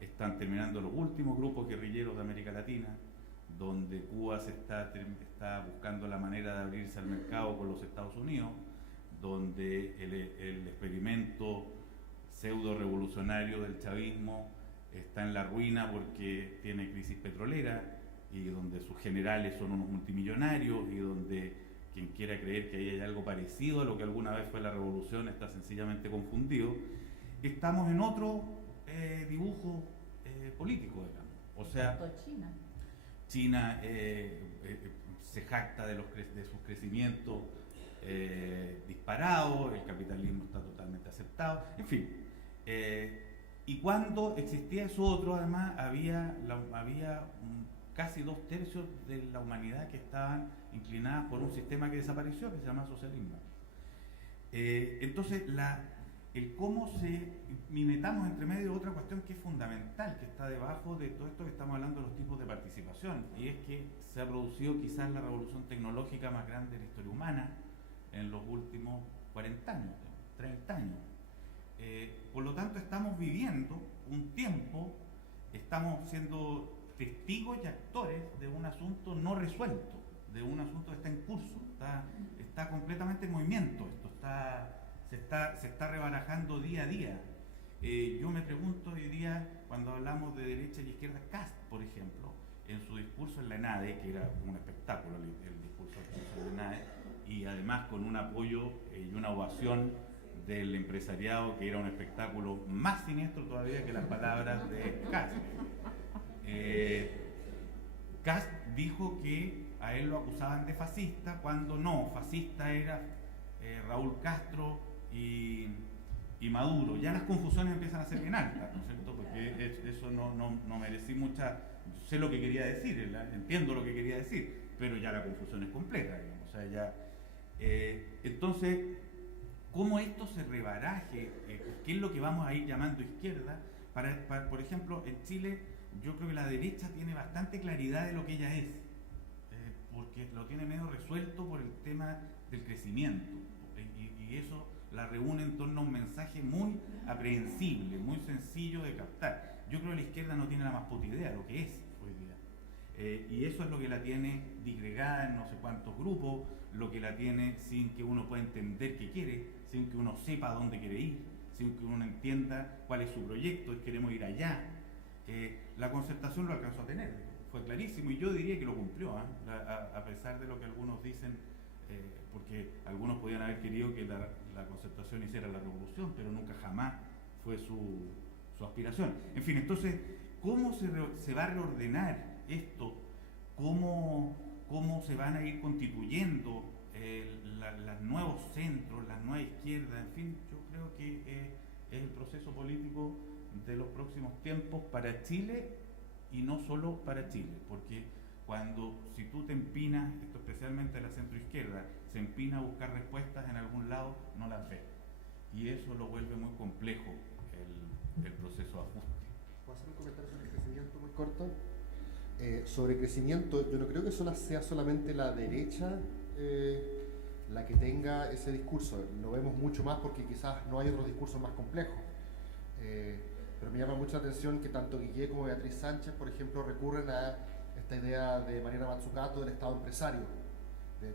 están terminando los últimos grupos guerrilleros de América Latina, donde Cuba está buscando la manera de abrirse al mercado con los Estados Unidos, donde el experimento pseudo revolucionario del chavismo está en la ruina porque tiene crisis petrolera, y donde sus generales son unos multimillonarios, y donde quien quiera creer que ahí hay algo parecido a lo que alguna vez fue la revolución está sencillamente confundido. Estamos en otro dibujo político, digamos. O sea, China se jacta de sus crecimientos disparados, el capitalismo está totalmente aceptado, en fin. Y cuando existía eso otro, además, había casi 2/3 de la humanidad que estaban inclinadas por un sistema que desapareció, que se llama socialismo. Entonces, el cómo se metamos entre medio otra cuestión que es fundamental, que está debajo de todo esto que estamos hablando de los tipos de participación, y es que se ha producido quizás la revolución tecnológica más grande de la historia humana en los últimos 40 años, 30 años. Por lo tanto, estamos viviendo un tiempo, estamos siendo testigos y actores de un asunto no resuelto, de un asunto que está en curso, está completamente en movimiento, se está rebarajando día a día. Yo me pregunto hoy día, cuando hablamos de derecha y izquierda, Kast, por ejemplo, en su discurso en la ENADE, que era un espectáculo el discurso de la ENADE, y además con un apoyo y una ovación del empresariado, que era un espectáculo más siniestro todavía que las palabras de Kast. Kast dijo que a él lo acusaban de fascista, cuando no, fascista era Raúl Castro y Maduro. Ya las confusiones empiezan a ser bien altas, ¿no es cierto? Porque eso no merecí mucha sé lo que quería decir, entiendo lo que quería decir, pero ya la confusión es completa, digamos. O sea, ya, entonces, ¿cómo esto se rebaraje? ¿Qué es lo que vamos a ir llamando izquierda? Por ejemplo, en Chile, yo creo que la derecha tiene bastante claridad de lo que ella es, porque lo tiene medio resuelto por el tema del crecimiento, y eso la reúne en torno a un mensaje muy aprehensible, muy sencillo de captar. Yo creo que la izquierda no tiene la más puta idea de lo que es hoy día, y eso es lo que la tiene disgregada en no sé cuántos grupos, lo que la tiene sin que uno pueda entender qué quiere, sin que uno sepa a dónde quiere ir, sin que uno entienda cuál es su proyecto, queremos ir allá. La Concertación lo alcanzó a tener, fue clarísimo, y yo diría que lo cumplió, a pesar de lo que algunos dicen, porque algunos podían haber querido que la Concertación hiciera la revolución, pero nunca jamás fue su aspiración. En fin, entonces, ¿cómo se va a reordenar esto? ¿Cómo se van a ir constituyendo los nuevos centros, las nuevas izquierdas? En fin, yo creo que es el proceso político de los próximos tiempos para Chile, y no solo para Chile, porque si tú te empinas, esto especialmente la centroizquierda, se empina a buscar respuestas en algún lado, no las ve, y eso lo vuelve muy complejo el proceso de ajuste. ¿Puedo hacer un comentario sobre el crecimiento muy corto? Sobre crecimiento, yo no creo que sea solamente la derecha la que tenga ese discurso. Lo vemos mucho más porque quizás no hay otros discursos más complejos. Pero me llama mucho la atención que tanto Guillé como Beatriz Sánchez, por ejemplo, recurren a esta idea de Mariana Mazzucato del Estado empresario, de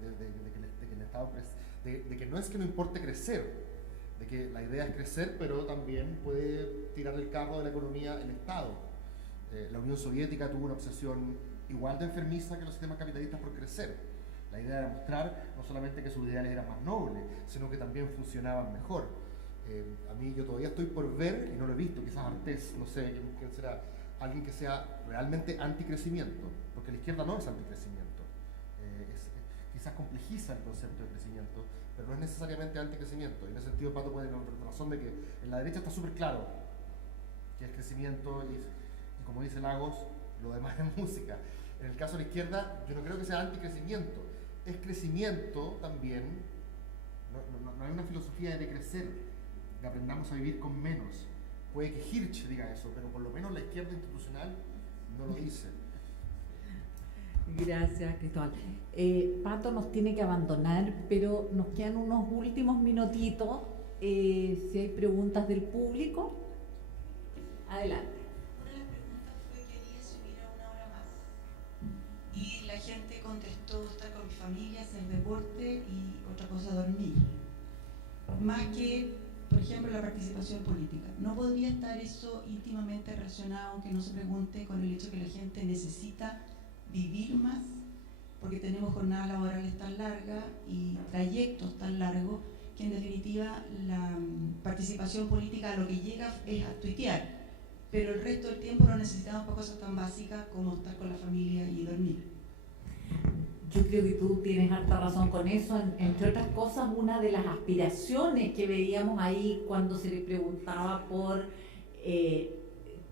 que no es que no importe crecer, de que la idea es crecer, pero también puede tirar el carro de la economía el Estado. La Unión Soviética tuvo una obsesión igual de enfermiza que los sistemas capitalistas por crecer. La idea era mostrar no solamente que sus ideales eran más nobles, sino que también funcionaban mejor. A mí, yo todavía estoy por ver, y no lo he visto, quizás Artés, no sé quién será, alguien que sea realmente anticrecimiento, porque la izquierda no es anticrecimiento, quizás complejiza el concepto de crecimiento, pero no es necesariamente anticrecimiento. Y en ese sentido Pato puede tener razón de que en la derecha está súper claro que es crecimiento, y como dice Lagos, lo demás es música. En el caso de la izquierda, yo no creo que sea anticrecimiento, es crecimiento también. No hay una filosofía de decrecer, que aprendamos a vivir con menos. Puede que Hirsch diga eso, pero por lo menos la izquierda institucional no lo dice. Gracias, Cristóbal. Pato nos tiene que abandonar, pero nos quedan unos últimos minutitos. Si hay preguntas del público, adelante. Una de las preguntas fue: quería subir a 1 hora más. Y la gente contestó: estar con mi familia, hacer deporte y otra cosa, dormir. Más que, por ejemplo, la participación política. ¿No podría estar eso íntimamente relacionado, aunque no se pregunte, con el hecho que la gente necesita vivir más? Porque tenemos jornadas laborales tan largas y trayectos tan largos que en definitiva la participación política a lo que llega es a tuitear, pero el resto del tiempo lo necesitamos para cosas tan básicas como estar con la familia y dormir. Yo creo que tú tienes harta razón con eso. Entre otras cosas, una de las aspiraciones que veíamos ahí cuando se le preguntaba por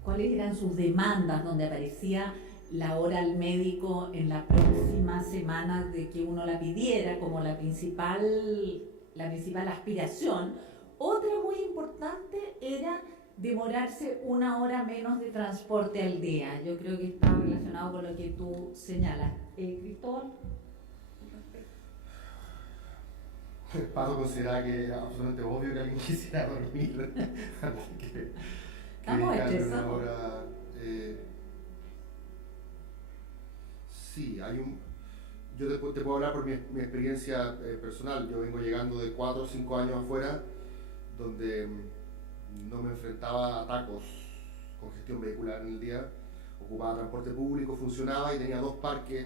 cuáles eran sus demandas, donde aparecía la hora al médico en la próxima semana de que uno la pidiera como la principal aspiración. Otra muy importante era demorarse 1 hora menos de transporte al día. Yo creo que está relacionado con lo que tú señalas. Cristóbal. Pato considera que es absolutamente obvio que alguien quisiera dormir. Estamos estresados. Sí, yo te puedo hablar por mi experiencia personal. Yo vengo llegando de 4 o 5 años afuera, donde no me enfrentaba a tacos con gestión vehicular en el día, ocupaba transporte público, funcionaba y tenía 2 parques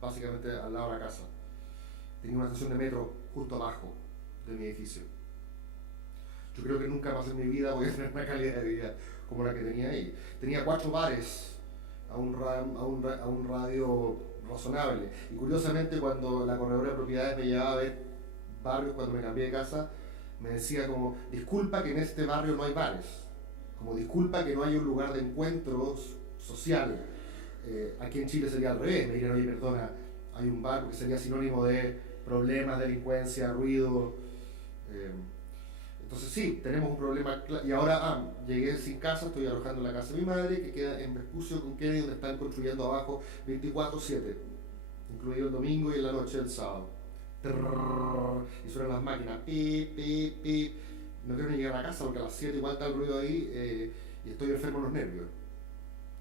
básicamente al lado de la casa. Tenía una estación de metro justo abajo de mi edificio. Yo creo que nunca más en mi vida voy a tener una calidad de vida como la que tenía ahí. Tenía 4 bares a un radio razonable. Y curiosamente, cuando la corredora de propiedades me llevaba a ver barrios cuando me cambié de casa, me decía como: disculpa que en este barrio no hay bares, como disculpa que no hay un lugar de encuentro social. Aquí en Chile sería al revés, me dirían, oye, perdona, hay un barco que sería sinónimo de problemas, delincuencia, ruido. Entonces sí, tenemos un problema. Y ahora llegué sin casa, estoy alojando en la casa de mi madre, que queda en Vespucio con Kennedy, donde están construyendo abajo 24/7, incluido el domingo y en la noche del sábado. Y suenan las máquinas, pip, pip, pip. No quiero ni llegar a la casa porque a las 7 igual está el ruido ahí, y estoy enfermo en los nervios.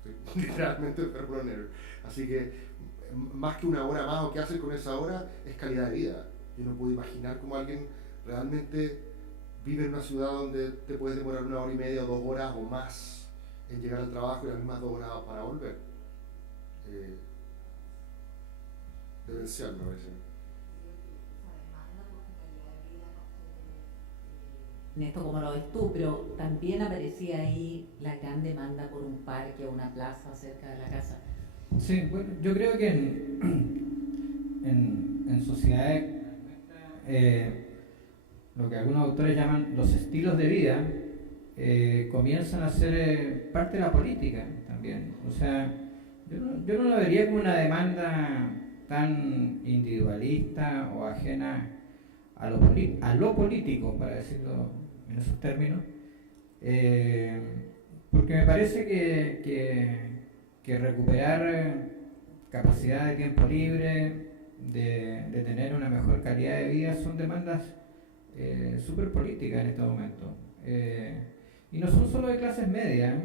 Estoy literalmente enfermo en los nervios. Así que más que una hora más o qué hacer con esa hora es calidad de vida. Yo no puedo imaginar cómo alguien realmente vive en una ciudad donde te puedes demorar 1 hora y media o 2 horas o más en llegar al trabajo y las mismas 2 horas para volver. Demencial, me parece. Esto como lo ves tú, pero también aparecía ahí la gran demanda por un parque o una plaza cerca de la casa. Sí, bueno, yo creo que en sociedades, lo que algunos autores llaman los estilos de vida, comienzan a ser parte de la política también. O sea, yo no lo vería como una demanda tan individualista o ajena a lo político, para decirlo en esos términos, porque me parece que recuperar capacidad de tiempo libre, de tener una mejor calidad de vida, son demandas súper políticas en este momento. Y no son solo de clases medias,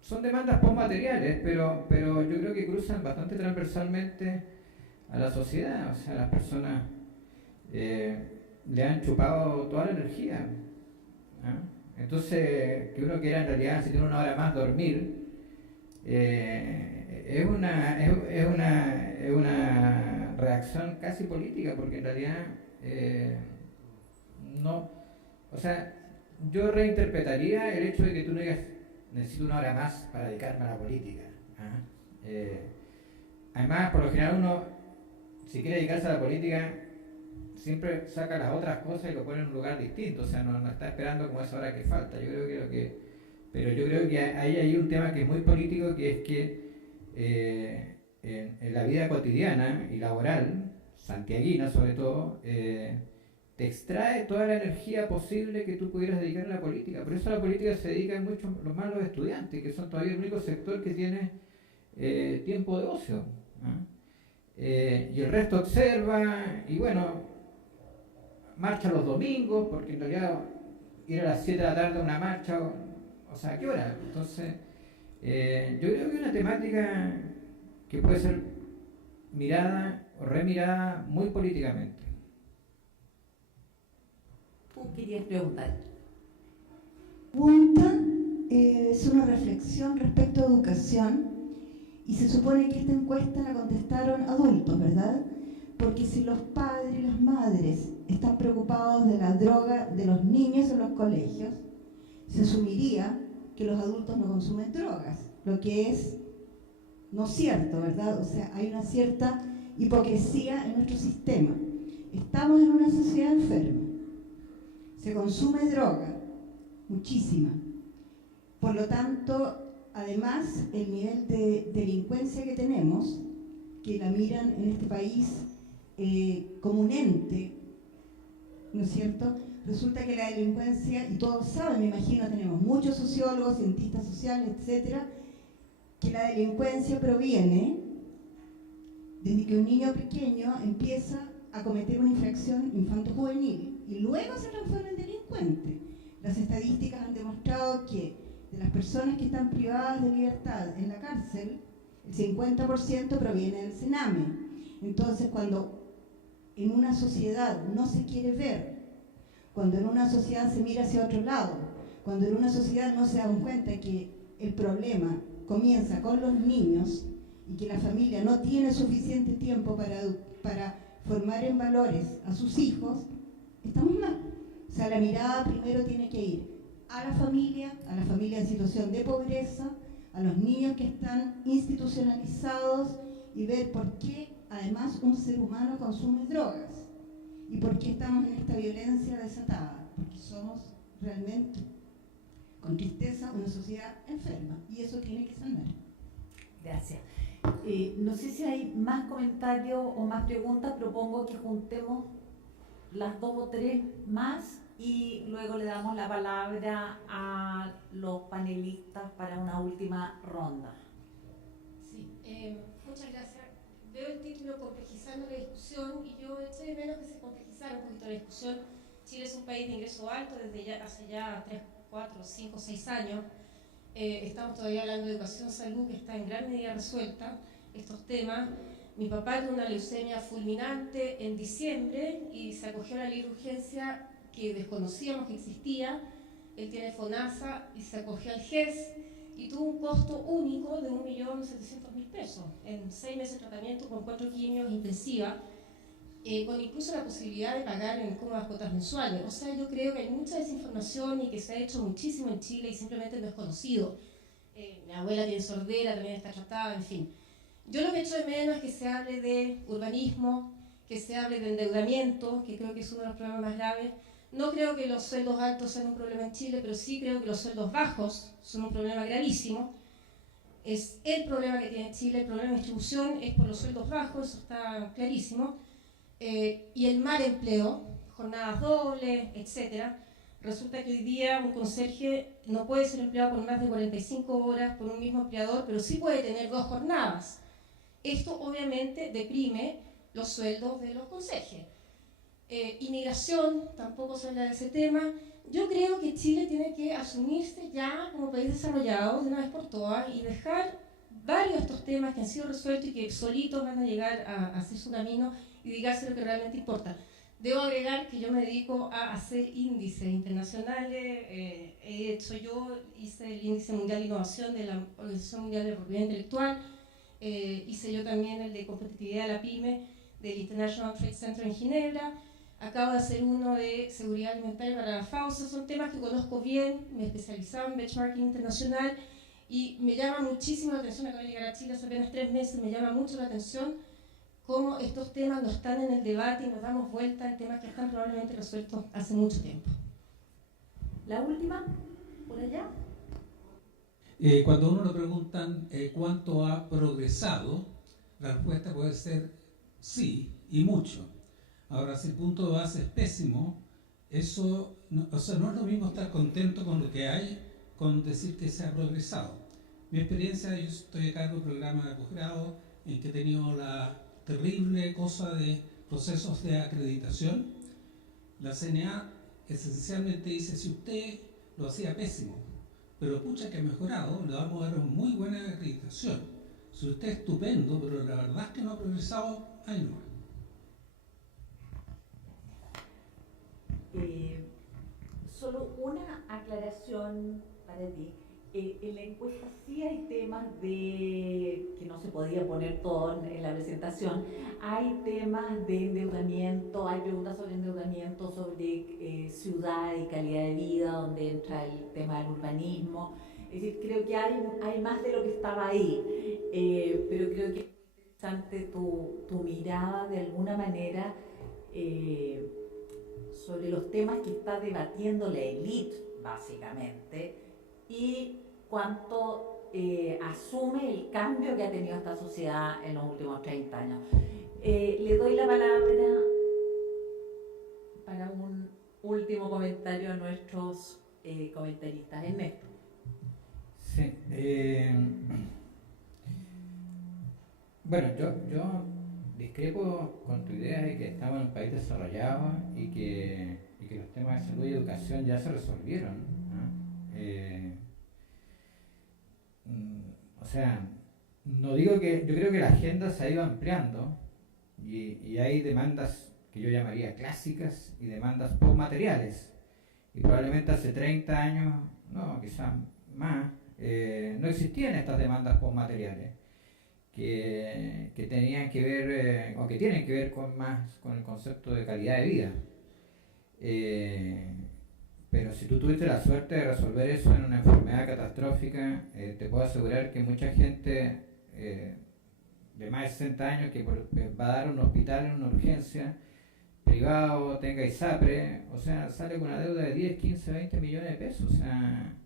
son demandas postmateriales, pero yo creo que cruzan bastante transversalmente a la sociedad. O sea, las personas le han chupado toda la energía. Entonces, que uno quiera en realidad, si tiene 1 hora más, dormir, es una reacción casi política, porque en realidad no, o sea, yo reinterpretaría el hecho de que tú no digas, necesito 1 hora más para dedicarme a la política. Además, por lo general uno, si quiere dedicarse a la política, siempre saca las otras cosas y lo pone en un lugar distinto, o sea, no está esperando como esa hora que falta. Pero yo creo que hay un tema que es muy político, que es que en la vida cotidiana y laboral, santiaguina sobre todo, te extrae toda la energía posible que tú pudieras dedicar a la política. Por eso la política se dedica mucho más los estudiantes, que son todavía el único sector que tiene tiempo de ocio. Y el resto observa, y bueno, marcha los domingos, porque en realidad ir a las 7 de la tarde a una marcha, o sea, ¿a qué hora? Entonces, yo creo que es una temática que puede ser mirada o remirada muy políticamente. ¿Tú querías preguntar? Pregunta es una reflexión respecto a educación, y se supone que esta encuesta la contestaron adultos, ¿verdad? Porque si los padres y las madres están preocupados de la droga de los niños en los colegios, se asumiría que los adultos no consumen drogas, lo que es no cierto, ¿verdad? O sea, hay una cierta hipocresía en nuestro sistema. Estamos en una sociedad enferma, se consume droga, muchísima. Por lo tanto, además, el nivel de delincuencia que tenemos, que la miran en este país como un ente, ¿no es cierto? Resulta que la delincuencia, y todos saben, me imagino, tenemos muchos sociólogos, cientistas sociales, etcétera, que la delincuencia proviene desde que un niño pequeño empieza a cometer una infracción infanto-juvenil y luego se transforma en delincuente. Las estadísticas han demostrado que de las personas que están privadas de libertad en la cárcel, el 50% proviene del Sename. Entonces, cuando en una sociedad no se quiere ver, cuando en una sociedad se mira hacia otro lado, cuando en una sociedad no se dan cuenta que el problema comienza con los niños y que la familia no tiene suficiente tiempo para formar en valores a sus hijos, estamos mal. O sea, la mirada primero tiene que ir a la familia en situación de pobreza, a los niños que están institucionalizados, y ver por qué además un ser humano consume drogas y por qué estamos en esta violencia desatada, porque somos realmente, con tristeza, una sociedad enferma, y eso tiene que sanar. Gracias. No sé si hay más comentarios o más preguntas. Propongo que juntemos las 2 o 3 más y luego le damos la palabra a los panelistas para una última ronda. Sí, muchas gracias. Veo el título Complejizando la discusión y yo eché de menos que se complejizara un poquito la discusión. Chile es un país de ingreso alto desde hace ya 3, 4, 5, 6 años. Estamos todavía hablando de educación, salud, que está en gran medida resuelta estos temas. Mi papá tuvo una leucemia fulminante en diciembre y se acogió a la ley de urgencia que desconocíamos que existía. Él tiene FONASA y se acogió al GES y tuvo un costo único de 1.700.000 pesos en 6 meses de tratamiento con 4 quimios intensivas, con incluso la posibilidad de pagar en cómodas cuotas mensuales. O sea, yo creo que hay mucha desinformación y que se ha hecho muchísimo en Chile y simplemente no es conocido. Mi abuela tiene sordera, también está tratada, en fin. Yo lo que echo de menos es que se hable de urbanismo, que se hable de endeudamiento, que creo que es uno de los problemas más graves. No creo que los sueldos altos sean un problema en Chile, pero sí creo que los sueldos bajos son un problema gravísimo. Es el problema que tiene Chile, el problema de distribución es por los sueldos bajos, eso está clarísimo. Y el mal empleo, jornadas dobles, etc. Resulta que hoy día un conserje no puede ser empleado por más de 45 horas por un mismo empleador, pero sí puede tener 2 jornadas. Esto obviamente deprime los sueldos de los conserjes. Inmigración, tampoco se habla de ese tema. Yo creo que Chile tiene que asumirse ya como país desarrollado de una vez por todas y dejar varios de estos temas que han sido resueltos y que solitos van a llegar a hacer su camino y dedicarse a lo que realmente importa. Debo agregar que yo me dedico a hacer índices internacionales. Yo hice el índice mundial de innovación de la Organización Mundial de la Propiedad Intelectual. Hice yo también el de competitividad de la PYME del International Trade Center en Ginebra. Acabo de hacer uno de seguridad alimentaria para la FAO. Son temas que conozco bien, me he especializado en benchmarking internacional y me llama muchísimo la atención. Acabo de llegar a Chile hace apenas 3 meses, me llama mucho la atención cómo estos temas no están en el debate y nos damos vuelta en temas que están probablemente resueltos hace mucho tiempo. La última, por allá. Cuando a uno le preguntan cuánto ha progresado, la respuesta puede ser sí y mucho. Ahora, si el punto de base es pésimo, eso no es lo mismo estar contento con lo que hay con decir que se ha progresado. Mi experiencia, yo estoy a cargo del programa de posgrado en que he tenido la terrible cosa de procesos de acreditación. La CNA esencialmente dice, si usted lo hacía pésimo, pero pucha que ha mejorado, le vamos a dar una muy buena acreditación. Si usted es estupendo, pero la verdad es que no ha progresado, ahí no. Solo una aclaración para ti. En la encuesta sí hay temas de que no se podía poner todo en la presentación. Hay temas de endeudamiento, hay preguntas sobre endeudamiento, sobre ciudad y calidad de vida, donde entra el tema del urbanismo. Es decir, creo que hay más de lo que estaba ahí, pero creo que es interesante tu mirada de alguna manera sobre los temas que está debatiendo la élite, básicamente, y cuánto asume el cambio que ha tenido esta sociedad en los últimos 30 años. Le doy la palabra para un último comentario a nuestros comentaristas. Ernesto. Sí. Bueno, yo discrepo con tu idea de que estamos en un país desarrollado y que los temas de salud y educación ya se resolvieron, ¿no? O sea, no digo que, yo creo que la agenda se ha ido ampliando y hay demandas que yo llamaría clásicas y demandas postmateriales. Y probablemente hace 30 años, no, quizás más, no existían estas demandas postmateriales que tenían que ver, o que tienen que ver con el concepto de calidad de vida. Pero si tú tuviste la suerte de resolver eso en una enfermedad catastrófica, te puedo asegurar que mucha gente de más de 60 años que va a dar un hospital en una urgencia privado, tenga ISAPRE, o sea, sale con una deuda de 10, 15, 20 millones de pesos. O sea,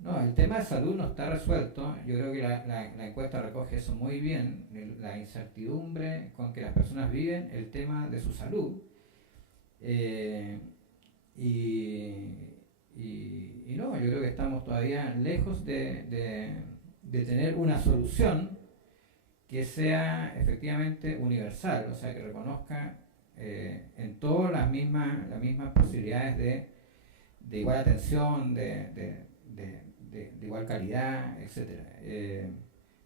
No, el tema de salud no está resuelto. Yo creo que la encuesta recoge eso muy bien, la incertidumbre con que las personas viven el tema de su salud. Y no, yo creo que estamos todavía lejos de tener una solución que sea efectivamente universal, o sea, que reconozca en todas las mismas posibilidades de igual atención, de igual calidad, etc.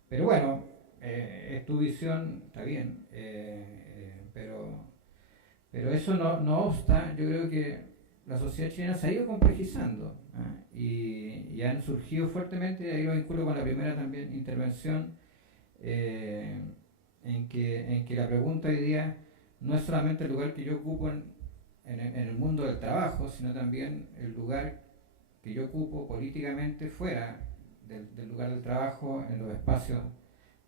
Pero bueno, es tu visión, está bien, pero eso no obsta, yo creo que la sociedad chilena se ha ido complejizando, y han surgido fuertemente, y ahí lo vinculo con la primera también intervención, en que la pregunta hoy día no es solamente el lugar que yo ocupo en el mundo del trabajo, sino también el lugar que yo ocupo políticamente fuera del lugar del trabajo, en los espacios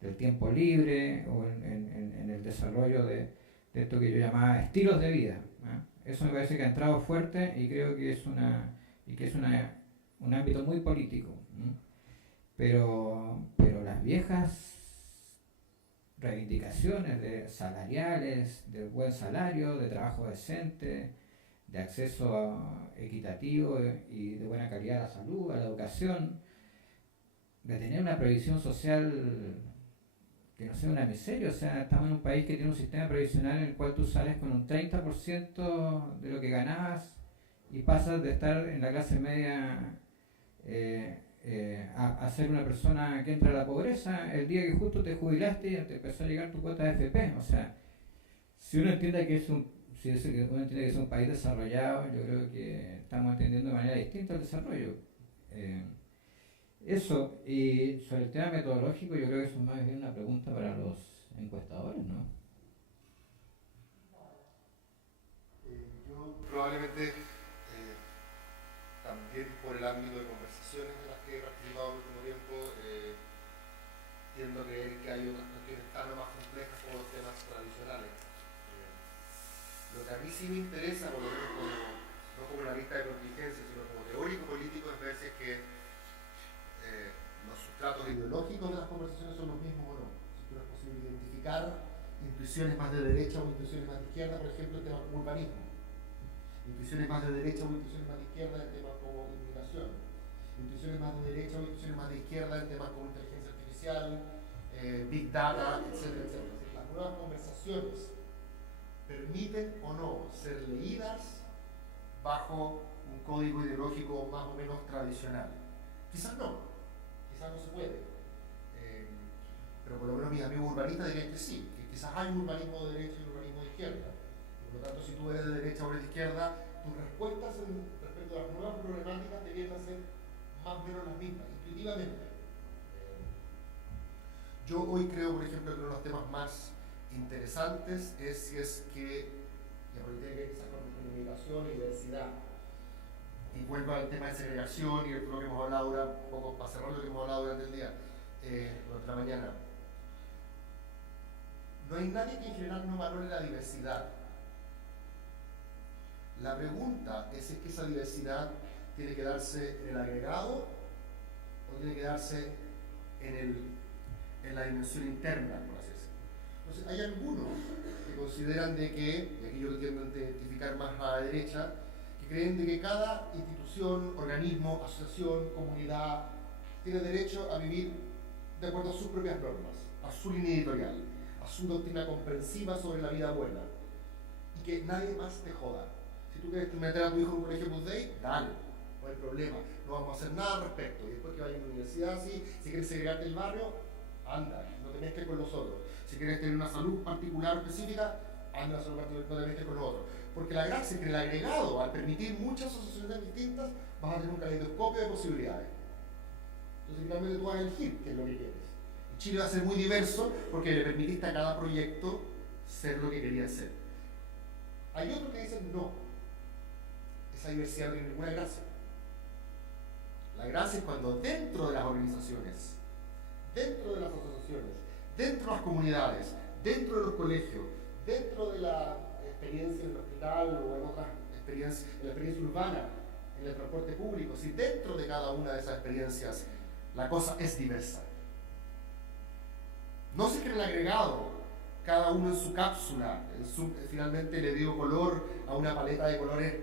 del tiempo libre o en el desarrollo de esto que yo llamaba estilos de vida. Eso me parece que ha entrado fuerte y creo que es un ámbito muy político. Pero las viejas reivindicaciones salariales, de buen salario, de trabajo decente, de acceso equitativo y de buena calidad a la salud, a la educación, de tener una previsión social que no sea una miseria. O sea, estamos en un país que tiene un sistema previsional en el cual tú sales con un 30% de lo que ganabas y pasas de estar en la clase media a ser una persona que entra a la pobreza el día que justo te jubilaste y te empezó a llegar tu cuota de FP. O sea, si uno entiende que es un país desarrollado, yo creo que estamos entendiendo de manera distinta el desarrollo. Eso, y sobre el tema metodológico, yo creo que eso es más bien una pregunta para los encuestadores, ¿no? Yo probablemente también por el ámbito de conversaciones en las que he participado en el último tiempo, tiendo a creer que hay otras cuestiones tan o más complejas como los temas tradicionales. Lo que a mí sí me interesa, por lo menos no como una lista de contingencias, sino como teórico político, es ver si es que los sustratos ideológicos de las conversaciones son los mismos o no. Si no es posible identificar intuiciones más de derecha o intuiciones más de izquierda, por ejemplo, en temas como urbanismo. Intuiciones más de derecha o intuiciones más de izquierda en temas como inmigración. Intuiciones más de derecha o intuiciones más de izquierda en temas como inteligencia artificial, big data, etcétera, etcétera. Las nuevas conversaciones permiten o no ser leídas bajo un código ideológico más o menos tradicional. Quizás no se puede, pero por lo menos mis amigos urbanistas dirían que sí, que quizás hay un urbanismo de derecha y un urbanismo de izquierda. Por lo tanto, si tú eres de derecha o eres de izquierda, tus respuestas respecto a las nuevas problemáticas deberían ser más o menos las mismas, intuitivamente. Yo hoy creo, por ejemplo, que uno de los temas más interesantes es si es que, y ahorita hay que quizás con inmigración y diversidad, y vuelvo al tema de segregación y de lo que hemos hablado ahora, un poco para cerrar lo que hemos hablado durante el día, durante la mañana. No hay nadie que en general no valore la diversidad. La pregunta es si es que esa diversidad tiene que darse en el agregado o tiene que darse en la dimensión interna, por así decirlo. Entonces, hay algunos que consideran de que, y aquí yo tiendo a identificar más a la derecha, que creen de que cada institución, organismo, asociación, comunidad tiene derecho a vivir de acuerdo a sus propias normas, a su línea editorial, a su doctrina comprensiva sobre la vida buena, y que nadie más te joda. Si tú quieres meter a tu hijo en un colegio Opus Dei, dale, no hay problema, no vamos a hacer nada al respecto. Y después que vaya a la universidad, sí, si quieres segregarte el barrio, anda, no te mezcles con los otros. Si quieres tener una salud particular específica, anda a salud particular, no te mezcles con los otros. Porque la gracia es que en el agregado, al permitir muchas asociaciones distintas, vas a tener un caleidoscopio de posibilidades. Entonces, finalmente tú vas a elegir qué es lo que quieres. Y Chile va a ser muy diverso porque le permitiste a cada proyecto ser lo que quería ser. Hay otros que dicen no. Esa diversidad no tiene ninguna gracia. La gracia es cuando dentro de las organizaciones, dentro de las asociaciones, dentro de las comunidades, dentro de los colegios, dentro de la experiencia en el hospital o en otras experiencias, en la experiencia urbana, en en el transporte público, si dentro de cada una de esas experiencias la cosa es diversa. No se cree el agregado, cada uno en su cápsula, finalmente le dio color a una paleta de colores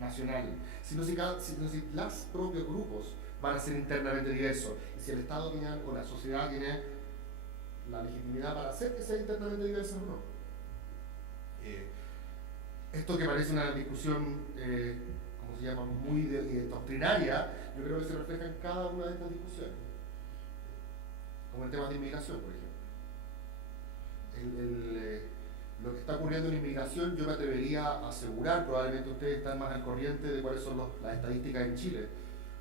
nacional, sino si los propios grupos van a ser internamente diversos, y si el Estado tiene, o la sociedad tiene la legitimidad para hacer que sean internamente diversos o no. Esto que parece una discusión, ¿cómo se llama?, muy doctrinaria, yo creo que se refleja en cada una de estas discusiones, como el tema de inmigración, por ejemplo. Lo que está ocurriendo en inmigración, yo me atrevería a asegurar, probablemente ustedes están más al corriente de cuáles son las estadísticas en Chile,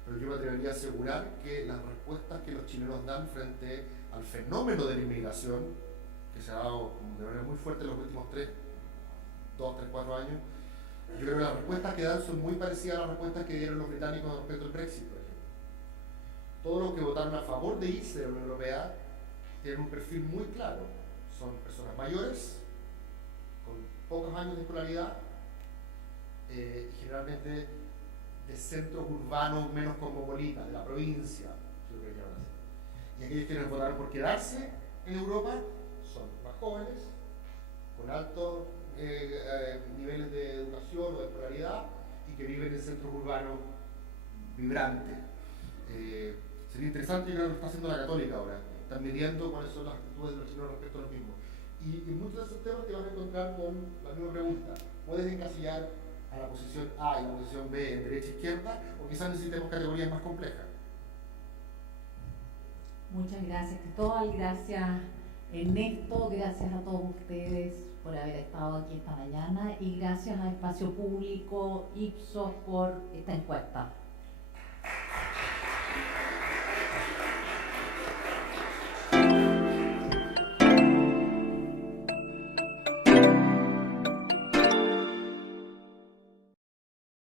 pero yo me atrevería a asegurar que las respuestas que los chilenos dan frente al fenómeno de la inmigración, que se ha dado de manera muy fuerte en los últimos 2, 3, 4 años, yo creo que las respuestas que dan son muy parecidas a las respuestas que dieron los británicos respecto al Brexit, por ejemplo. Todos los que votaron a favor de irse de la Unión Europea tienen un perfil muy claro. Son personas mayores, con pocos años de escolaridad, y generalmente de centros urbanos menos cosmopolitas, de la provincia, yo creo que llaman así. Y aquellos que votaron por quedarse en Europa son más jóvenes, con altos niveles de educación o de escolaridad, y que viven en centros urbanos vibrantes. Sería interesante, yo creo que lo está haciendo la Católica ahora, están midiendo cuáles son las actitudes de los chilenos respecto a los mismos. Y en muchos de esos temas te vas a encontrar con la misma pregunta. Puedes encasillar a la posición A y la posición B en derecha e izquierda, o quizás necesitemos categorías más complejas. Muchas gracias, Cristóbal, gracias Ernesto, gracias a todos ustedes por haber estado aquí esta mañana y gracias a Espacio Público, Ipsos, por esta encuesta.